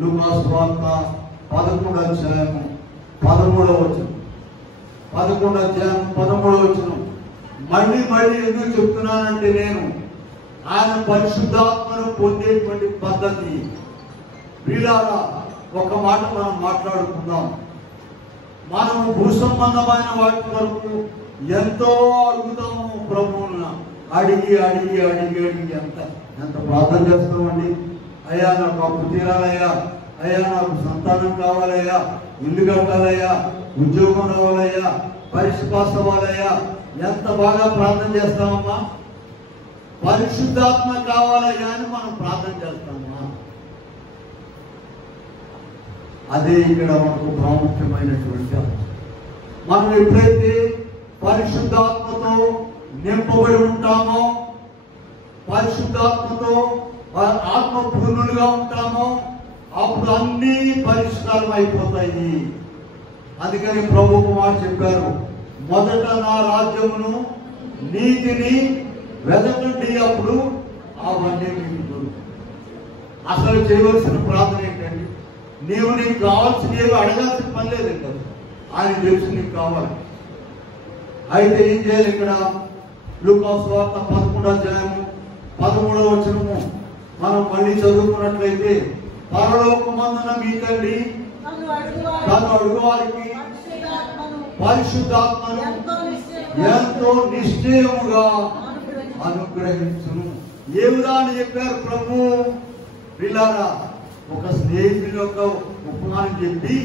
లూకా సువార్త 11వ అధ్యాయము 13వ వచనం. 11వ అధ్యాయం 13వ వచనం. మళ్ళీ ఎందుకు చెప్తున్నానంటే నేను ఆయన పరిశుద్ధాత్మను పొందేటువంటి పద్ధతి. వీళ్ళారా ఒక మాట మనం మాట్లాడుకుందాం. మనము భూ సంబంధమైన వాటి వరకు ఎంతో అడుగుతాము ప్రభువును. అడిగి అడిగి అడిగి అడిగి ఎంత ప్రార్థన చేస్తామండి. అయ్యా నాకు అప్పు తీరాలయ్యా, అయ్యా నాకు సంతానం కావాలయ్యా, ఇల్లు కట్టాలయ్యా, ఉద్యోగం రావాలయ్యా, పరీక్ష పాస్ అవ్వాలయ్యా, ఎంత బాగా ప్రార్థన చేస్తామమ్మా. పరిశుద్ధాత్మ కావాలయ్యా అని మనం ప్రార్థన చేస్తామా? అదే ఇక్కడ మనకు ప్రాముఖ్యమైనటువంటి మనం ఎప్పుడైతే పరిశుద్ధాత్మతో నింపబడి ఉంటామో, పరిశుద్ధాత్మతో ఆత్మపూర్ణులుగా ఉంటామో అప్పుడు అన్ని పరిష్కారం అయిపోతాయి. అందుకని ప్రభు మాట చెప్పారు, మొదట నా రాజ్యమును నీతిని వెదకండి, అప్పుడు అవన్నీ మీకు. అసలు చేయవలసిన ప్రార్థన ఏంటండి? నీకు కావాల్సిన ఏదో అడగాల్సిన పని లేదండి. ఆయన తెలుసు నీకు కావాలి. అయితే ఏం చేయాలి? ఇక్కడ లూకా సువార్త 11వ అధ్యాయము 13వ వచనము మనం మళ్ళీ చదువుకున్నట్లయితే, పరలోకమందున మీ తండ్రి తను అడుగువారికి పరిశుద్ధాత్మను ఎంతో నిశ్చయముగా అనుగ్రహించును. ఏ విధానం చెప్పారు ప్రభు? పిల్లారా, ఒక స్నేహితుని యొక్క ఉపమానం చెప్పి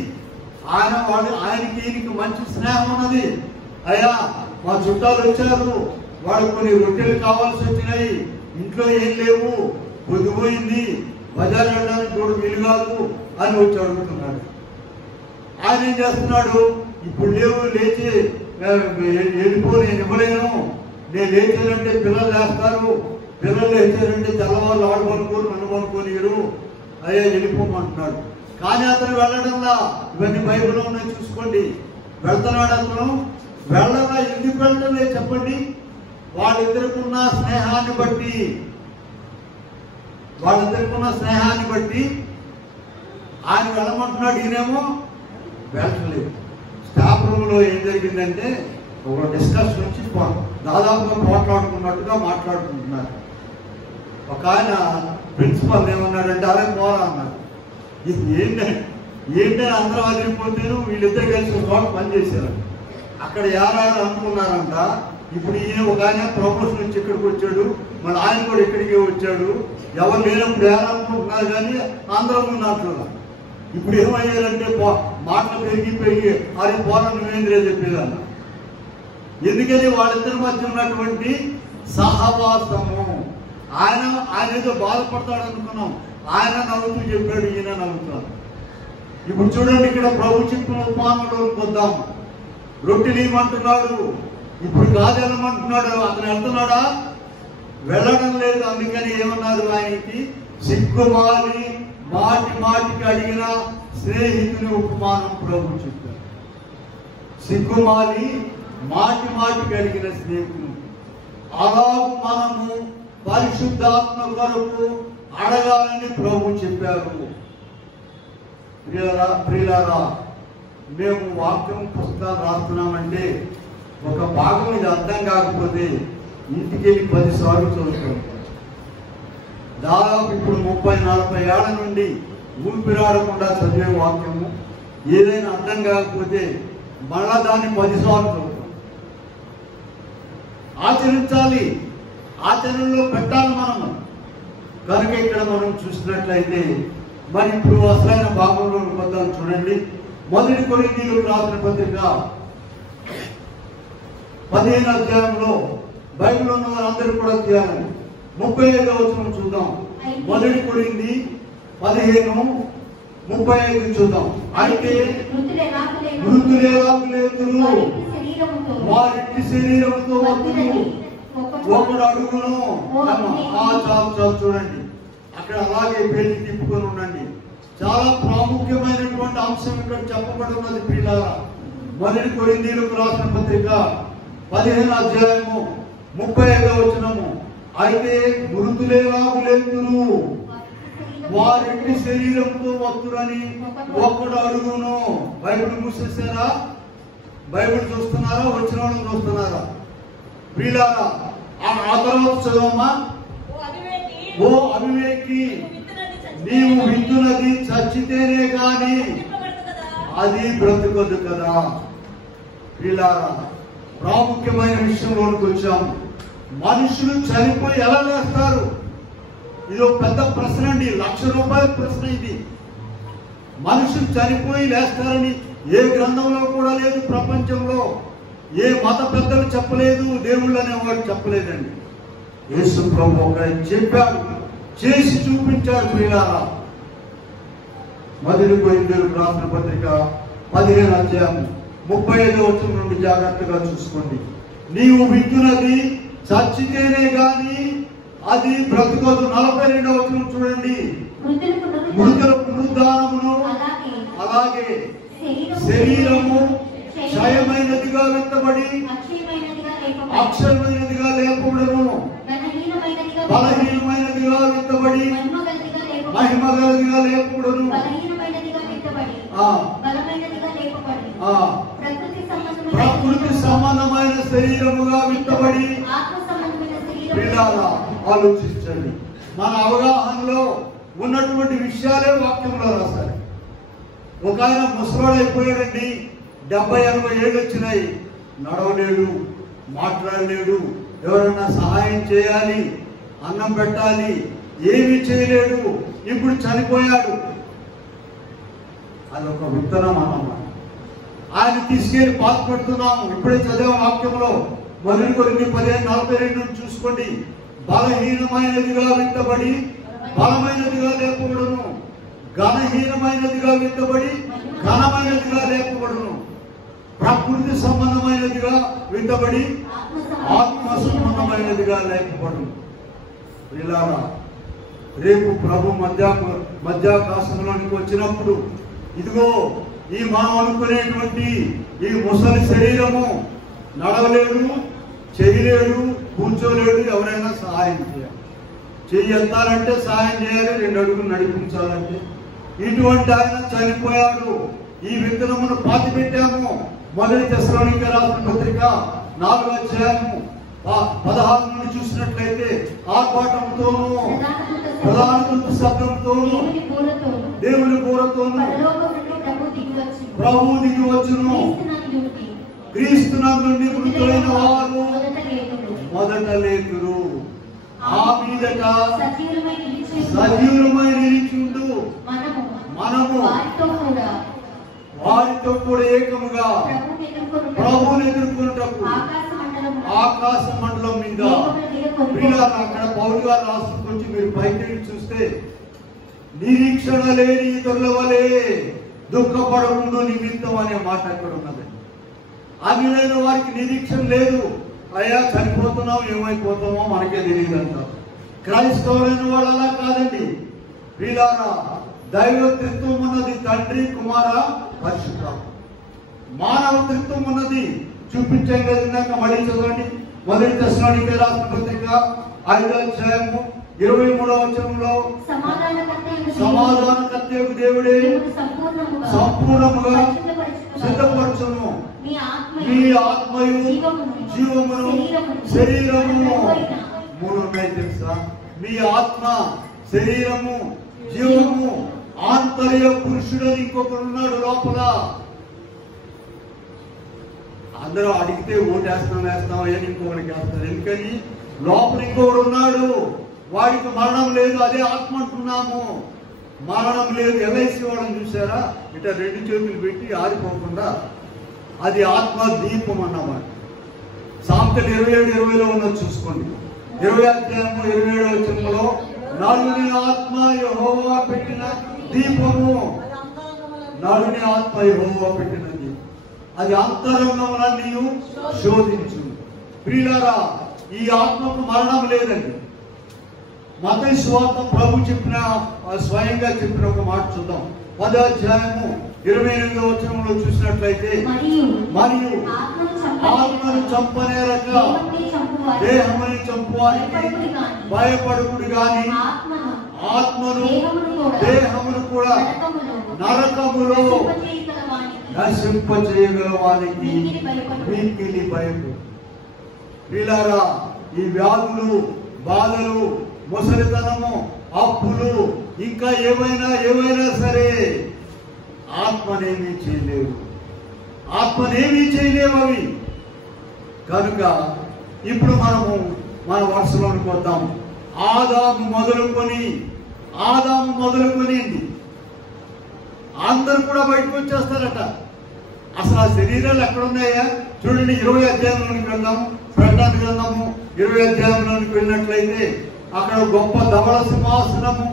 ఆయనకి ఈయనకి మంచి స్నేహం ఉన్నది. అయ్యా మా చుట్టాలు వచ్చారు, వాళ్ళకి కొన్ని రొట్టెలు కావాల్సి వచ్చినాయి, ఇంట్లో ఏం లేవు, పొద్దుపోయింది, బజార్ వెళ్ళడానికి కూడా వీలు కాదు అని వచ్చి అడుగుతున్నాడు. ఆయన ఏం చేస్తున్నాడు? ఇప్పుడు లేవు, లేచి వెళ్ళిపో, నేను ఇవ్వలేను, నేను లేచానంటే పిల్లలు లేస్తారు, పిల్లలు లేచారంటే తెల్లవాళ్ళు ఆడుకొనుకోరు, నన్ను కొనుక్కోనిరు, అయ్యా వెళ్ళిపోమంటున్నాడు. కానీ అతను వెళ్ళడంలా. ఇవన్నీ బైబిల్లో ఉన్నాయి, చూసుకోండి. వెళ్తున్నాడు అతను. వెళ్ళలా. ఎందుకు వెళ్ళడం లేదు చెప్పండి? వాళ్ళిద్దరికున్న స్నేహాన్ని బట్టి ఆయన వెళ్ళమంటున్నాడు, ఈయనేమో వెళ్ళలేదు. స్టాఫ్ రూమ్ లో ఏం జరిగిందంటే ఒక డిస్కషన్ వచ్చి దాదాపుగా పోట్లాడుకున్నట్టుగా మాట్లాడుకుంటున్నారు. ఒక ఆయన ప్రిన్సిపల్ ఏమన్నాడంటే, అరే పోరా అన్నాడు. ఇది ఏంటంటే అందరూ వదిలిపోతారు, వీళ్ళిద్దరు కలిసి ఒక చోట పనిచేశారు. అక్కడ యారారు అనుకున్నారంట. ఇప్పుడు ఈయన ఒక ఆయన ప్రమోషన్ వచ్చి ఇక్కడికి వచ్చాడు, మళ్ళీ ఆయన కూడా ఇక్కడికే వచ్చాడు. ఎవరు లేనప్పుడు ఏరనుకుంటున్నారు కానీ అందరం ఉన్నట్లు. ఇప్పుడు ఏమయ్యారంటే మాటలు పెరిగి అరే పోరా నువ్వేంద్రే చెప్పేదన్న. ఎందుకని వాళ్ళిద్దరి మధ్య ఉన్నటువంటి సహవాసము. ఆయన ఏదో బాధపడతాడు అనుకున్నాం, ఆయన నవ్వుతూ చెప్పాడు, ఈయన నవ్వుతాడు. ఇప్పుడు చూడండి, ఇక్కడ ప్రభు చెప్పిన ఉపమానంలోకి వద్దాం. రొట్టెలు ఇవ్వమంటున్నాడు, ఇప్పుడు కాదనమంటున్నాడు. అతను వెళ్తున్నాడా? వెళ్ళడం లేదు. అందుకని ఏమన్నారు ఆయనకి? సిగ్గుమాలి మాటికి అడిగిన స్నేహితుని ఉపమానం ప్రభు చెప్పారు. సిగ్గుమాలి మాటికి అడిగిన స్నేహితుడు. అలాగూ మనము పరిశుద్ధాత్మ కొరకు అడగాలని ప్రభు చెప్పారు. ప్రియులారా, మేము వాక్యం పుస్తకాలు రాస్తున్నామంటే ఒక భాగం ఇది అర్థం కాకపోతే ఇంటికి వెళ్ళి 10 సార్లు చదువుతాం. దాదాపు ఇప్పుడు 30-40 ఏళ్ల నుండి ఊపిరాడకుండా చదివే వాక్యము ఏదైనా అర్థం కాకపోతే మళ్ళా దాన్ని 10 సార్లు చదువుతాం. ఆచరించాలి, ఆచరణలో పెట్టాలి మనము. కనుక ఇక్కడ మనం చూసినట్లయితే మరి ఇప్పుడు అసలైన భాగంలో కొద్దాం. చూడండి, 1 కొరింథీయులకు రాసిన పత్రిక 15వ అధ్యాయంలో బైబిల్ ఉన్న వారందరూ కూడా తీయాలని 35వ వచనం చూద్దాం. 1 కొరింథీ 15:35 చూద్దాం. అయితే మృతులేలాగు లేతురు, వారి శరీరంతో ఒకడు అడుగును. చాలు చూడండి, అక్కడ అలాగే పేరు తిప్పుకొని ఉండండి. చాలా ప్రాముఖ్యమైనటువంటి అంశం ఇక్కడ చెప్పబడి ఉన్నది ప్రియులారా. 1 కొరింథీయులకు రాసిన పత్రిక 15వ అధ్యాయము 35వ వచనము. అయితే మృతులేలాగు లేతురు, వారి శరీరంతో వస్తురని ఒక్కడు అడుగును. బైబిల్ మూసేసారా? బైబిల్ చూస్తున్నారా? వచ్చిన వాళ్ళని చూస్తున్నారా? ప్రియులారా, ఆ తర్వాత చదవమ్మా. ఓ అవివేకి, నీవు విత్తునది చచ్చితేనే కానీ అది బ్రతుకదు కదా. ప్రియులారా, ప్రాముఖ్యమైన విషయంలోకి వచ్చాము. మనుషులు చనిపోయి ఎలా లేస్తారు? ఇది ఒక పెద్ద ప్రశ్న అండి, ₹1,00,000 ప్రశ్న ఇది. మనుషులు చనిపోయి లేస్తారని ఏ గ్రంథంలో కూడా లేదు, ప్రపంచంలో ఏ మత పెద్దలు చెప్పలేదు, దేవుళ్ళు అనేవాడు చెప్పలేదండి. యేసు ప్రభు ఒక చెప్పాడు, చేసి చూపించాడు. ప్రియులారా, 1 కొరింథీయులకు రాసిన పత్రిక 15వ అధ్యాయం 35వ వచనం నుండి జాగ్రత్తగా చూసుకోండి. నీవు విత్తునది చచ్చితేనే గాని అది బ్రతుకోదు. 42వ వచనం చూడండి. మృతుల పునరుద్ధానమును అలాగే శరీరము క్షయమైనదిగా విత్తబడి అక్షయమైనదిగా లేపబడును, బలహీనమైనదిగా విత్తబడి మహిమగలదిగా లేపబడును. ప్రకృతి సంబంధమైన శరీరముగా విత్తబడి. పిల్లలా ఆలోచించండి, మన అవగాహనలో ఉన్నటువంటి విషయాలే వాక్యంలో రాశారు. ఒక ఆయన ముసలాడైపోయాడండి, 70-80 ఏళ్ళు వచ్చినాయి, నడవలేడు, మాట్లాడలేడు, ఎవరన్నా సహాయం చేయాలి, అన్నం పెట్టాలి, ఏమీ చేయలేడు, ఇప్పుడు చనిపోయాడు. అదొక విత్తనం అన్నమాట. ఆయన తీసుకెళ్లి పాత పెడుతున్నాము. ఇప్పుడే చదివే వాక్యంలో 1 కొరింథీ 15:42 చూసుకోండి. బలహీనమైనదిగా విత్తబడి బలమైనదిగా లేపబడును, ఘనహీనమైనదిగా విత్తబడి ఘనమైనదిగా లేపబడును, ప్రకృతి సంబంధమైనదిగా విత్తబడి ఆత్మ సంబంధమైనదిగా లేపబడును. ప్రియులారా, రేపు ప్రభు మధ్యాకాశంలోనికి వచ్చినప్పుడు ఇదిగో ఈ మనం అనుకునేటువంటి ఈ ముసలి శరీరము నడవలేడు, చేయలేడు, కూర్చోలేడు, ఎవరైనా సహాయం చేయాలి. చెయ్యి ఎత్తాలంటే సహాయం చేయాలి, 2 అడుగులు నడిపించాలంటే. ఇటువంటి ఆయన చనిపోయాడు. ఈ విత్తనమును పాతి పెట్టాము. 1 తెస్సలోనికీయులకు రాసిన పత్రిక 4వ అధ్యాయము 16 నుండి చూసినట్లయితే ఆర్భాటంతోనూ ప్రధాన దూత శబ్దంతోనూ దేవుని బూరతోనూ ప్రభువు దిగి వచ్చును, క్రీస్తునందు మృతులైన వారు మొదట లేతురు, ఆ మీదట సజీవులమై నిలిచిండు మనము వారితో కూడా ఏకముగా ప్రభువుని ఎదుర్కొనుటకు ఆకాశ మండలం మీద. అక్కడ పౌలు గారు రాసుకొచ్చి మీరు పైకి చూస్తే, నిరీక్షణ లేని ఇతరుల వలె దుఃఖపడకుండా నిమిత్తం అనే మాట అక్కడ ఉన్నది. అన్యులైన వారికి నిరీక్షణ లేదు. అయ్యా చనిపోతున్నాం, ఏమైపోతామో మనకే తెలియదంట. క్రైస్తవులైన వాళ్ళు అలా కాదండి. ప్రియులారా, దైవ త్రిత్వం ఉన్నది, తండ్రి, కుమార, పరిశుద్ధాత్మ. మానవ త్రిత్వం ఉన్నది, చూపించాం కదా ఇందాక. మళ్ళీ చదవండి, 1 తెస్సలోనికీయులకు రాసిన పత్రిక 5వ అధ్యాయము 23వ వచనంలో సమాధానకర్తయగు దేవుడే సంపూర్ణముగా సిద్ధపరచును. మీ ఆత్మయు జీవమును శరీరము మూడు ఉన్నాయి తెలుసా? మీ ఆత్మ, శరీరము, జీవము. ఆంతర్య పురుషుడు ఇంకొకరు ఉన్నాడు లోపల. అందరూ అడిగితే ఓటేస్తాం వేస్తాం అని ఇంకొకరికి వేస్తారు. ఎందుకని? లోపల ఇంకొకడు ఉన్నాడు, వాడికి మరణం లేదు. అదే ఆత్మ అంటున్నాము. మరణం లేదు. ఎల్ఐసి వాళ్ళని చూసారా? ఇట రెండు చేతులు పెట్టి ఆరిపోకుండా, అది ఆత్మ దీపం అన్నమాట. సామెతలు 27:20లో ఉన్నది చూసుకోండి. 20వ అధ్యాయము 27వ వచనంలో నరుని ఆత్మ యెహోవా పెట్టిన దీపము. నరుని ఆత్మ యెహోవా పెట్టిన దీపం, అది అంతరంగములన్నీ శోధించు. ప్రియులారా, ఈ ఆత్మకు మరణం లేదండి. మత్తయి సువార్త ప్రభు చెప్పిన, స్వయంగా చెప్పిన ఒక మాట చూద్దాం. 10వ అధ్యాయము 28వ వచనంలో చూసినట్లయితే, మరియు ఆత్మను చంపనేరక దేహముని చంపువారికి భయపడుకుడు గాని ఆత్మను దేహమును కూడా నరకములో నశింపచేయగల వారికి మిక్కిలి భయపడు. ప్రియులారా, ఈ వ్యాధులు, బాధలు, ముసలితనము, అప్పులు, ఇంకా ఏవైనా సరే ఆత్మనేమీ చేయలేవు. ఆత్మనేమీ చేయలేవు అవి. కనుక ఇప్పుడు మనము మన వరుసలోనికి వద్దాం. ఆదాము మొదలుకొని అందరూ కూడా బయటకు వచ్చేస్తారట. అసలు ఆ శరీరాలు ఎక్కడ ఉన్నాయా? చూడండి, 20వ అధ్యాయంలోనికి వెళ్దాం. ప్రకటన గ్రంథము 20వ అధ్యాయంలోనికి వెళ్ళినట్లయితే అక్కడ గొప్ప ధవళ సింహాసనము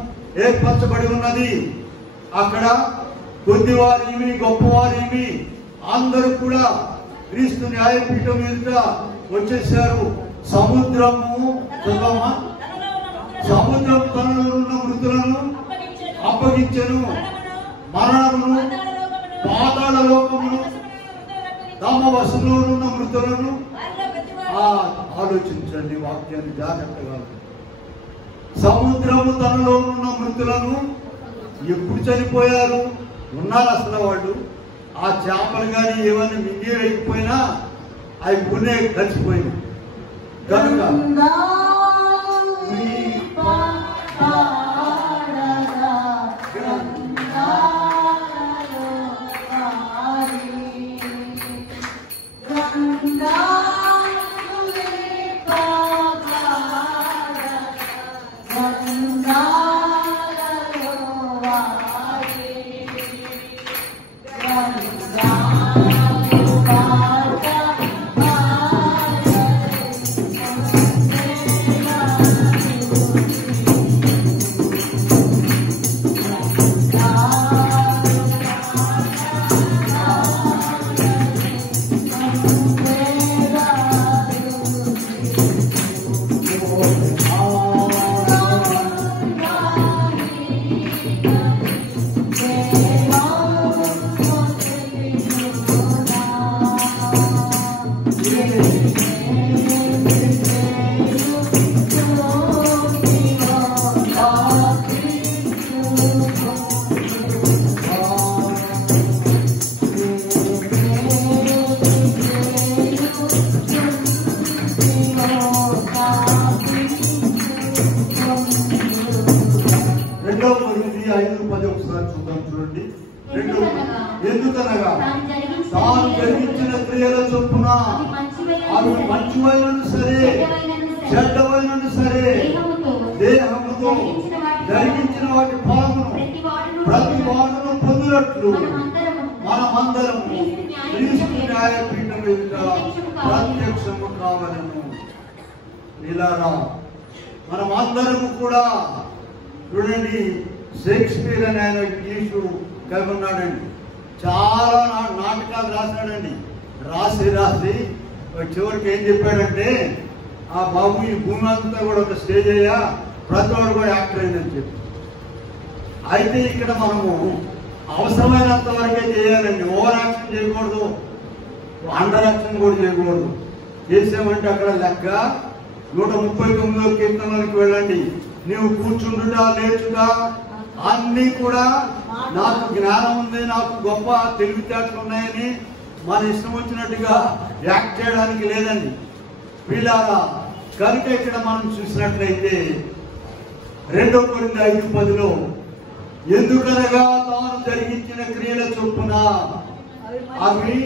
ఏర్పరచబడి ఉన్నది. అక్కడ కొద్దివారేమి గొప్పవారేమి అందరూ కూడా క్రీస్తు న్యాయపీఠం మీద వచ్చేసారు. సముద్రము తనలో ఉన్న మృతులను అప్పగించెను. మరణమును, పాతాళ లోకమును, తమ వశంలో ఉన్న మృతులను. ఆలోచించండి వాక్యాన్ని జాగ్రత్తగా. సముద్రము తనలో ఉన్న మృతులను ఎప్పుడు చనిపోయారు? ఉన్నారు అసలు వాళ్ళు. ఆ చేపలు కానీ ఏమైనా మింగేయకపోయినా అవి పుణ్య కలిసిపోయినాయి. కనుక ఎందుకనగా తాను జరిగించిన క్రియల చొప్పున అవి మంచివైనను సరే చెడ్డవైనను సరే దేహముతో జరిగించిన వాటి ఫలమును ప్రతి వాడును పొందినట్లు మనమందరం క్రీస్తు న్యాయపీఠం ఎదుట ప్రత్యక్షము కావాలను. ఇలారా మనమందరము కూడా చూడండి, షేక్స్పియర్ అని ఆయన ఇంగ్లీషు కలిగి ఉన్నాడండి. చాలా నాటకాలు రాశాడండి. రాసి చివరికి ఏం చెప్పాడంటే, ఆ బాబు ఈ భూమి అంతా కూడా ఒక స్టేజ్ అయ్యా, ప్రతి వాడు కూడా యాక్టర్ అయిందని చెప్పి. అయితే ఇక్కడ మనము అవసరమైనంత వరకే చేయాలండి. ఓవర్ యాక్షన్ చేయకూడదు, అండర్ యాక్షన్ కూడా చేయకూడదు. చేసామంటే అక్కడ లెక్క 139వ కీర్తనలోకి వెళ్ళండి. నీవు కూర్చుండుట లేచుట అన్నీ కూడా నాకు జ్ఞానం ఉంది, నాకు గొప్ప తెలివితేటలు ఉన్నాయని మన ఇష్టం వచ్చినట్టుగా యాక్ట్ చేయడానికి లేదండి వీళ్ళారా. కనుక ఇక్కడ మనం చూసినట్లయితే 2 కొరింథీ 5:10 ఎందుకనగా తాను జరిగించిన క్రియల చొప్పున అవి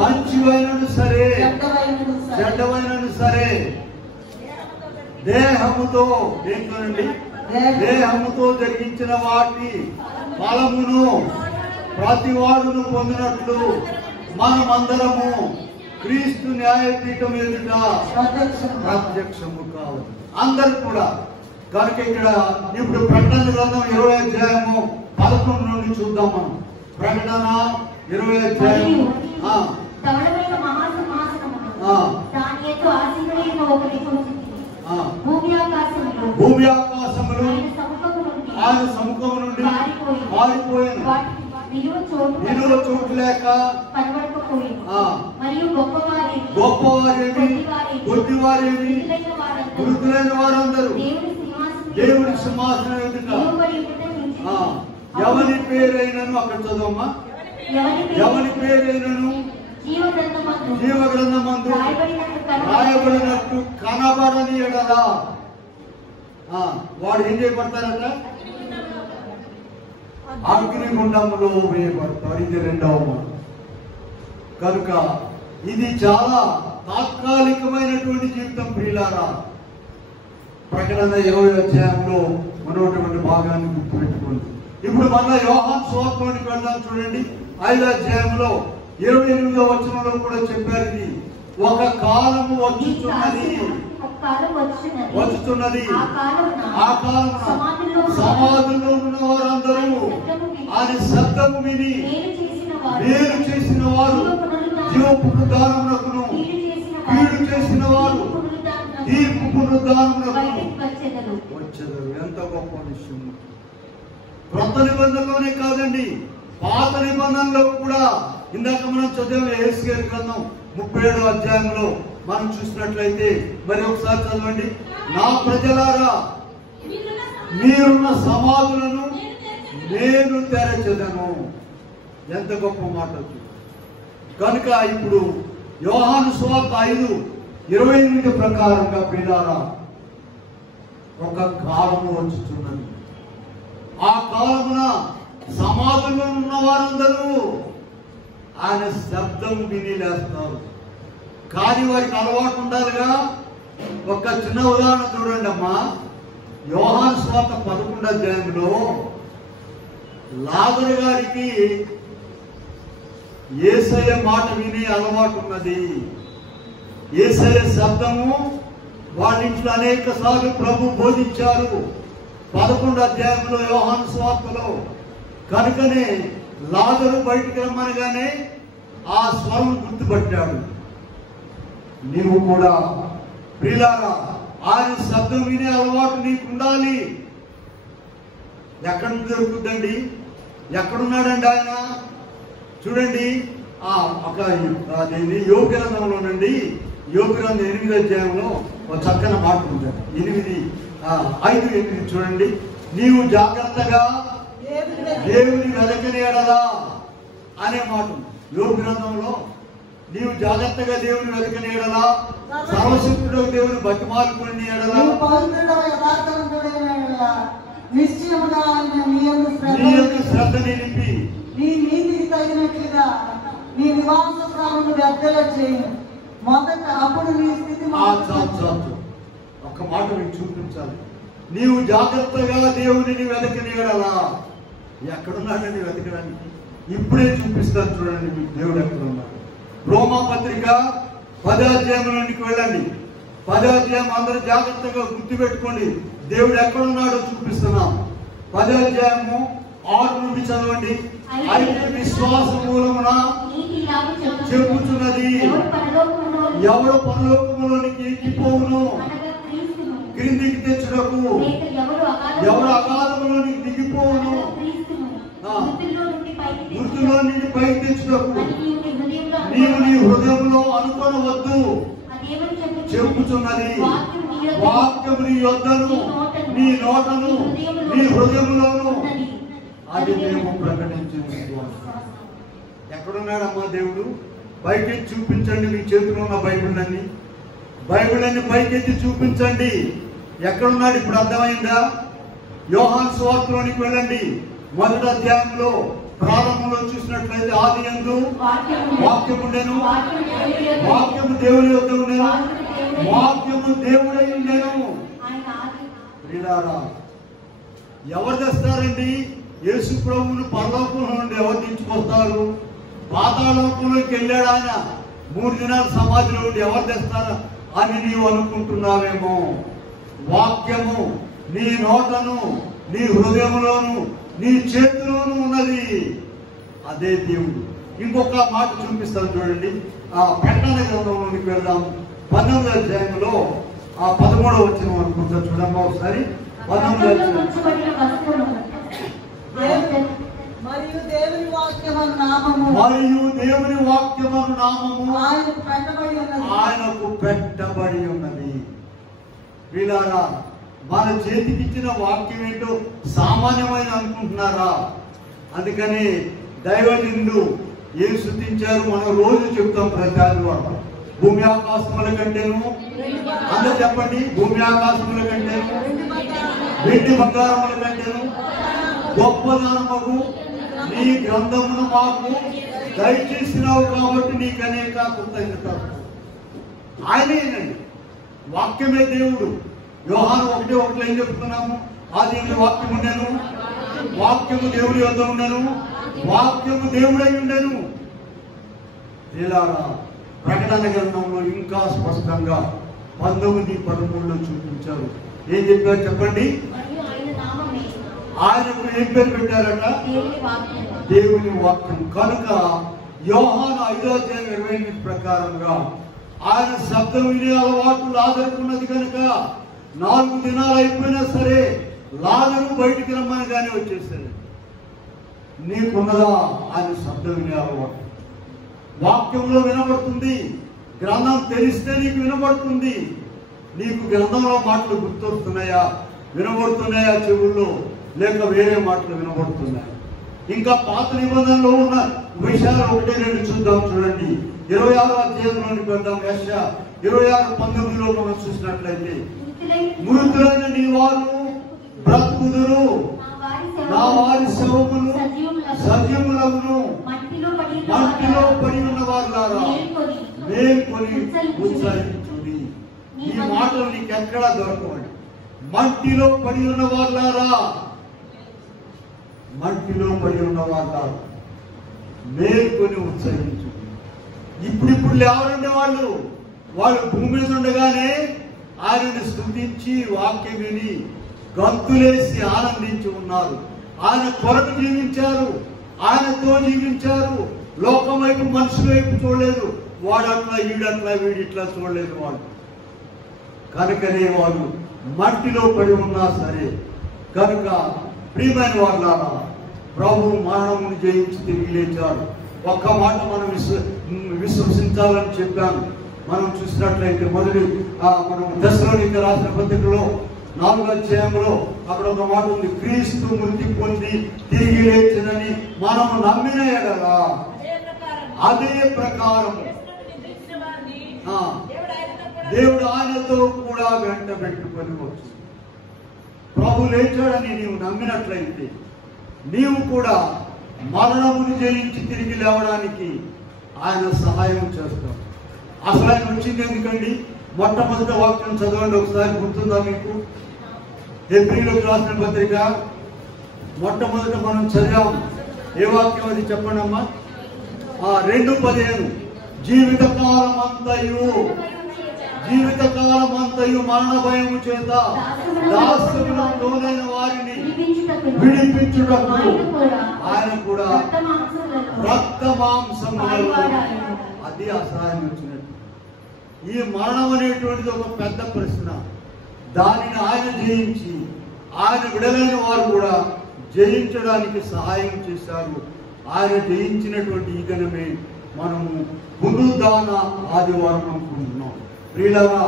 మంచివైనను సరే చెడ్డవైనను సరే దేహముతో ఏంటండి దేహముతో జరిగించిన వాటి ఫలమును ప్రతివాడును పొందినట్లు మనమందరము క్రీస్తు న్యాయపీఠం ఎదుట ప్రత్యక్షము కావాలి అందరు కూడా. కనుక ఇక్కడ ఇప్పుడు ప్రకటన గ్రంథం 20వ అధ్యాయము 11 నుండి చూద్దాం మనం. ప్రకటన 20వ అధ్యాయము భూమి ఆకాశములు ఆయన సముఖము నుండి మారిపోయాను, నిలువ చోటు లేక గొప్పవారేమి కొద్దివారేమి వృద్ధులైన వారందరూ దేవుడి సింహాసనం ఎదుట ఎవరి పేరైనను అక్కడ చదవమ్మా, ఎవరి పేరైనను జీవగ్రంథమందు రాయబడినట్టు కనబడని ఎడలా వాడు ఏం చేయబడతారట? అగ్నిగుండములో వేయబడతారు. ఇది 2వ మాట. కనుక ఇది చాలా తాత్కాలికమైనటువంటి జీవితం ప్రియులారా. ప్రకటన 20వ అధ్యాయంలో ఉన్నటువంటి భాగాన్ని గుర్తుపెట్టుకోండి. ఇప్పుడు మళ్ళా యోహాను సువార్తలోనికి వెళ్దాం. చూడండి 5వ అధ్యాయంలో 28వ వచనంలో కూడా చెప్పారు, ఇది ఒక కాలము వచ్చుతున్నది ఆ కాలమున సమాధుల్లో ఉన్న వారందరూ ఆయన శబ్దము విని మేలు చేసిన వారు జీవ పునరుద్ధానమునకును కీడు చేసిన వారు తీర్పు పునరుద్ధానమునకును వచ్చెదరు. ఎంత గొప్ప విషయం! క్రొత్త నిబంధనలోనే కాదండి, పాత నిబంధనలో కూడా. ఇందాక మనం చదివాం యెహెజ్కేలు గ్రంథం 37వ అధ్యాయంలో మనం చూసినట్లయితే మరి ఒకసారి చదవండి. నా ప్రజలారా మీరున్న సమాధులను నేను తెరచెదను. ఎంత గొప్ప మాట! కనుక ఇప్పుడు యోహాను సువార్త 5:28 ప్రకారంగా పిల్లారా ఒక కాలము వచ్చుతున్నది. ఆ కాలమున సమాధుల్లో ఉన్న వారందరూ ఆయన శబ్దం విని లేస్తారు. కానీ వారికి అలవాటు ఉండాలిగా. ఒక చిన్న ఉదాహరణ చూడండి అమ్మా. యోహాను సువార్త 11వ అధ్యాయంలో లాజరు గారికి యేసయ్య మాట వినే అలవాటు ఉన్నది. యేసయ్య శబ్దము వాళ్ళ ఇంట్లో అనేక సార్లు ప్రభు బోధించారు 11వ అధ్యాయంలో యోహాను సువార్తలో. కనుకనే లాజరు బయటికి రమ్మనగానే ఆ స్వరం గుర్తుపట్టాడు. నీవు కూడా ప్రియులారా ఆయన శబ్దం వినే అలవాటు నీకు ఉండాలి. ఎక్కడ దొరుకుతుందండి? ఎక్కడున్నాడండి ఆయన? చూడండి ఒక యోగ గ్రంథంలోనండి, యోగ గ్రంథం 8వ అధ్యాయంలో ఒక చక్కని మాట ఉంది. 8:5 చూడండి. నీవు జాగ్రత్తగా దేవుని వెదకని ఎడలా అనే మాట యోగ గ్రంథంలో. నీవు జాగ్రత్తగా దేవుని వెదకని ఎడలా, సర్వశక్తుడు దేవుని బతిమాలుకుని ఎడలా, శ్రద్ధ నిలిపి నీ నీతికి తగినట్లుగా నీ నివాస స్థానమును వ్యర్థల చేయను. మొదట అప్పుడు నీ స్థితి ఒక్క మాట మీకు చూపించాలి. నీవు జాగ్రత్తగా దేవుడిని వెదకని ఎడలా. ఎక్కడున్నాడని వెతకడానికి ఇప్పుడే చూపిస్తాను. చూడండి మీకు దేవుడు ఎక్కడ ఉన్నాడు. రోమా పత్రిక 10వ అధ్యాయంలోనికి వెళ్ళండి. 10వ అధ్యాయం అందరూ జాగ్రత్తగా గుర్తుపెట్టుకోండి. దేవుడు ఎక్కడున్నాడో చూపిస్తున్నాం. 10వ అధ్యాయము 6 నుండి చదవండి. అయితే విశ్వాస మూలమున చెప్పుచున్నది, ఎవడు పరలోకములోనికి ఎక్కిపోవును క్రిందికి తెచ్చుటకు, ఎవడు అగాధములోనికి దిగిపోవును మృతుల్లో నుండి పైకి తెచ్చుటకు నీవు నీ హృదయంలో అనుకొనవద్దు చెప్పుచున్నది. వాక్యము నీ యొద్దను నీ నోటను నీ హృదయంలోను అది మేము ప్రకటించిన విశ్వాసం. ఎక్కడున్నాడమ్మా దేవుడు? పైకెత్తి చూపించండి మీ చేతిలో ఉన్న బైబిల్ అన్ని పైకెత్తి చూపించండి. ఎక్కడున్నాడు? ఇప్పుడు అర్థమైందా? యోహాను సువార్తలోనికి వెళ్ళండి. 1వ అధ్యాయంలో ప్రారంభంలో చూసినట్లయితే ఆదియందు వాక్యము ఉండెను, వాక్యము దేవుని యొద్ద ఉండెను, వాక్యము దేవుడై ఉండెను. ఎవరు తెస్తారండి? యేసు ప్రభువును పరలోకంలో నుండి ఎవరు దించుకొస్తారు? పాతాళలోకంలోకి వెళ్ళాడు ఆయన. 3 దినాల సమాధిలో ఉండి ఎవరు తెస్తారు అని నీవు అనుకుంటున్నావేమో. వాక్యము నీ నోటను నీ హృదయంలోను నీ చేతిలోను ఉన్నది. అదే దేవుడు. ఇంకొక మాట చూపిస్తాను చూడండి. ఆ ప్రకటన గ్రంథంలోనికి వెళ్దాం. 19వ అధ్యాయంలో 13వ వచనం అనుకుంటా చూడమ్మా ఒకసారి. 19వ అధ్యాయం. మరియు దేవుని వాక్యమను నామము ఆయనకు పెట్టబడి ఉన్నది. వీళ్ళారా, మన చేతికిచ్చిన వాక్యం ఏంటో సామాన్యమైన అనుకుంటున్నారా? అందుకని దైవజనులు ఏం స్తుతించారు మనం రోజు చెప్తాం ప్రతి ఆదివారం. భూమి ఆకాశముల కంటేను, అందరూ చెప్పండి, భూమి ఆకాశముల కంటేను, వెండి బంగారముల కంటేను గొప్పదనము నీ గ్రంథమును మాకు దయచేసినావు కాబట్టి నీకు అనేక కృతజ్ఞతలు. ఆయనేనండి, వాక్యమే దేవుడు. యోహాను 1:1 ఏం చెప్తున్నాము? ఆదిలో వాక్యం ఉండెను, వాక్యము దేవుడి వద్ద ఉండెను, వాక్యము దేవుడై ఉండెను. ఇలాగా ప్రకటన గ్రంథంలో ఇంకా స్పష్టంగా 19:13లో చూపించారు. ఏం చెప్పారు చెప్పండి? ఆయనకు ఏం పేరు పెట్టారట? దేవుని వాక్యం. కనుక యోహాను 5వ అధ్యాయం 28 ప్రకారంగా ఆయన శబ్దం వినే అలవాటు లాజరుకున్నది కనుక 4 దినాలు అయిపోయినా సరే లాజరు బయటికి రమ్మని కానీ వచ్చేసాడు. నీకున్నదా ఆయన శబ్దం వినే అలవాటు? వాక్యంలో వినబడుతుంది, గ్రంథం తెలిస్తే నీకు వినబడుతుంది. నీకు గ్రంథంలో మాటలు గుర్తొస్తున్నాయా, వినబడుతున్నాయా చెవుల్లో, లేక వేరే మాటలు వినబడుతున్నాయి? ఇంకా పాత నిబంధనలో ఉన్న విషయాలు 1-2 చూద్దాం చూడండి. 26వ అధ్యాయంలోనికి వెళ్దాం. యెషయా 26:19లో మనం చూసినట్లయితే, మృతులైన నీ వారు బ్రతుకుదురు, నా వారి శవములు సజీవులను, మట్టిలో పడి ఉన్న వారులారా మేల్కొని ఉత్సహించుడి. ఈ మాటలు నీకు ఎక్కడా దొరకవండి. మట్టిలో పడి ఉన్న వారులారా, మట్టిలో పడి ఉన్న వారులారా మేల్కొని ఉత్సహించు. ఇప్పుడు లేవరండి వాళ్ళు. వాళ్ళు భూమి మీద ఉండగానే ఆయనని స్తుతించి వాక్యం విని గంతులేసి ఆనందించి ఉన్నారు. ఆయన కొరకు జీవించారు, ఆయనతో జీవించారు. లోకం వైపు, మనుషుల వైపు చూడలేదు. వాడట్లా వీడట్లా వీడిట్లా చూడలేదు వాళ్ళు. కనుకనే వాళ్ళు మట్టిలో పడి ఉన్నా సరే. కనుక ప్రియమైన వాళ్ళారా, ప్రభు మరణమును జయించి తిరిగి లేచాడు. ఒక్క మాట మనం విశ్వసించాలని చెప్పాను. మనం చూసినట్లయితే మనం దశలోనిక రాసిన పత్రికలో 4వ అధ్యాయంలో అక్కడ ఒక మాట ఉంది. క్రీస్తు మృతి పొంది తిరిగి లేచినని మనము నమ్మిన ఎడల అదే ప్రకారం దేవుడు ఆయనతో కూడా వెంట పెట్టుకొని వచ్చు. ప్రభు లేచాడని నీవు నమ్మినట్లయితే నీవు కూడా మరణమును జయించి తిరిగి లేవడానికి ఆయన సహాయం చేస్తాడు. అసలు ఆయన వచ్చింది ఎందుకండి? మొట్టమొదటి వాక్యం చదవండి ఒకసారి, గుర్తుందా మీకు? హెబ్రీయులకు రాసిన పత్రిక మొట్టమొదట మనం చదివాం. ఏ వాక్యం అది చెప్పండి అమ్మా. 2:15 జీవితకాలం అంతయు మరణ భయము చేత దాస్యములకు లోనైన వారిని విడిపించుటకు ఆయన కూడా రక్త మాంసములలో, అది అసహాయం వచ్చినట్టు. ఈ మరణం అనేటువంటిది ఒక పెద్ద ప్రశ్న. దానిని ఆయన జయించి ఆయన విడలైన వారు కూడా జయించడానికి సహాయం చేశారు. ఆయన జయించినటువంటి ఈ దినమే మనము పునరుద్ధాన ఆదివారం అనుకుంటున్నాం. ప్రియులారా,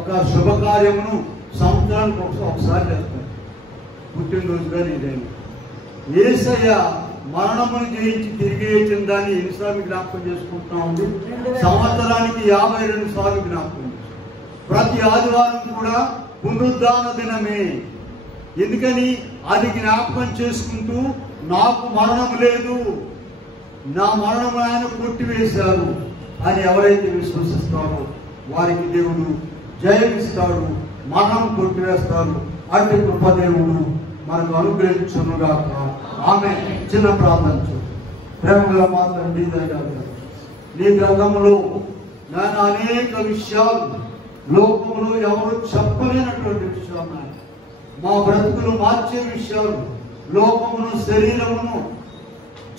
ఒక శుభకార్యమును సంవత్సరానికి ఒకసారి చేస్తారు, పుట్టినరోజు కానీ ఇదైనా. యేసయ్య మరణమును జయించి తిరిగి లేచిన దాన్ని ఎన్నిసార్లు జ్ఞాపకం చేసుకుంటున్నా ఉంది? సంవత్సరానికి 52 సార్లు జ్ఞాపకం. ప్రతి ఆదివారం కూడా పునరుద్ధాన దినమే. ఎందుకని? అది జ్ఞాపకం చేసుకుంటూ నాకు మరణం లేదు, నా మరణం ఆయన కొట్టివేశారు అని ఎవరైతే విశ్వసిస్తారో వారికి దేవుడు జయమిస్తాడు, మరణం కొట్టివేస్తాడు. అట్టి కృపదేవుడు మనకు అనుగ్రహించునుగాక. ఆమె చిన్న ప్రార్థన. ప్రేమగా మా తండ్రి నీ గ్రంథములో నేను అనేక విషయాలు లోకంలో ఎవరు చెప్పలేనటువంటి విషయాలు, మా బ్రతుకులు మార్చే విషయాలు, లోకమును శరీరమును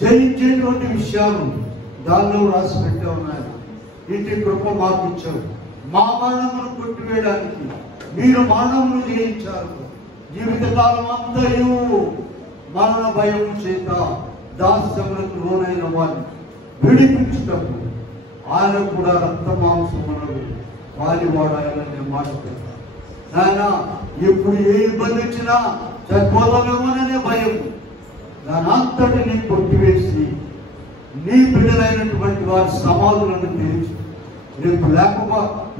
జయించేటువంటి విషయాలు దానిలో రాసి పెట్టే ఉన్నాయి. ఇంటి కృప మాకు ఇచ్చారు. మా మరణమును కొట్టివేయడానికి మీరు మరణమును జయించారు. జీవితకాలం అంతయు మరణ భయం చేత దాస్యములకు లోనైన వారిని విడిపించుటప్పుడు ఆయన కూడా రక్త మాంసమునకు వాడివాడాయనే మాట పెట్టారు. ఆయన ఎప్పుడు ఏ ఇబ్బంది వచ్చినా చనిపోదామేమోననే భయం, దాని అంతటిని కొట్టివేసి నీ బిడ్డలైనటువంటి వారి సమాధులను తెరిచి రేపు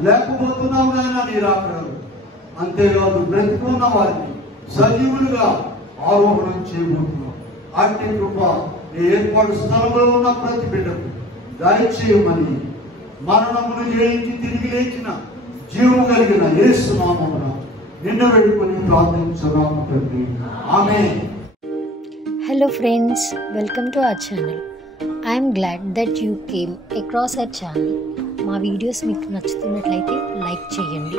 లేకపోతున్నావు నాయన నీ రాకడాలు. అంతేకాదు బ్రతికున్న వారిని సజీవులుగా ఆరోహణం చేయబోతున్నాం. అట్టి కృప నీ ఏర్పాటు స్థలంలో ఉన్న ప్రతి బిడ్డకు దయచేయమని మరణమును జయించి తిరిగి లేచిన జీవం కలిగిన యేసు నామమున నిన్ను వేడుకొని ప్రార్థించున్నాము తండ్రి. ఆమేన్. Hello friends, welcome to our channel. I am glad that you came across our channel. మా వీడియోస్ మీకు నచ్చుతున్నట్లయితే లైక్ చేయండి,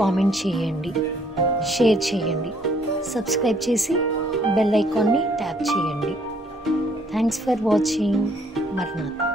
కామెంట్ చేయండి, షేర్ చేయండి, సబ్స్క్రైబ్ చేసి బెల్ ఐకాన్ని ట్యాప్ చేయండి. Thanks for watching. మరణాత్.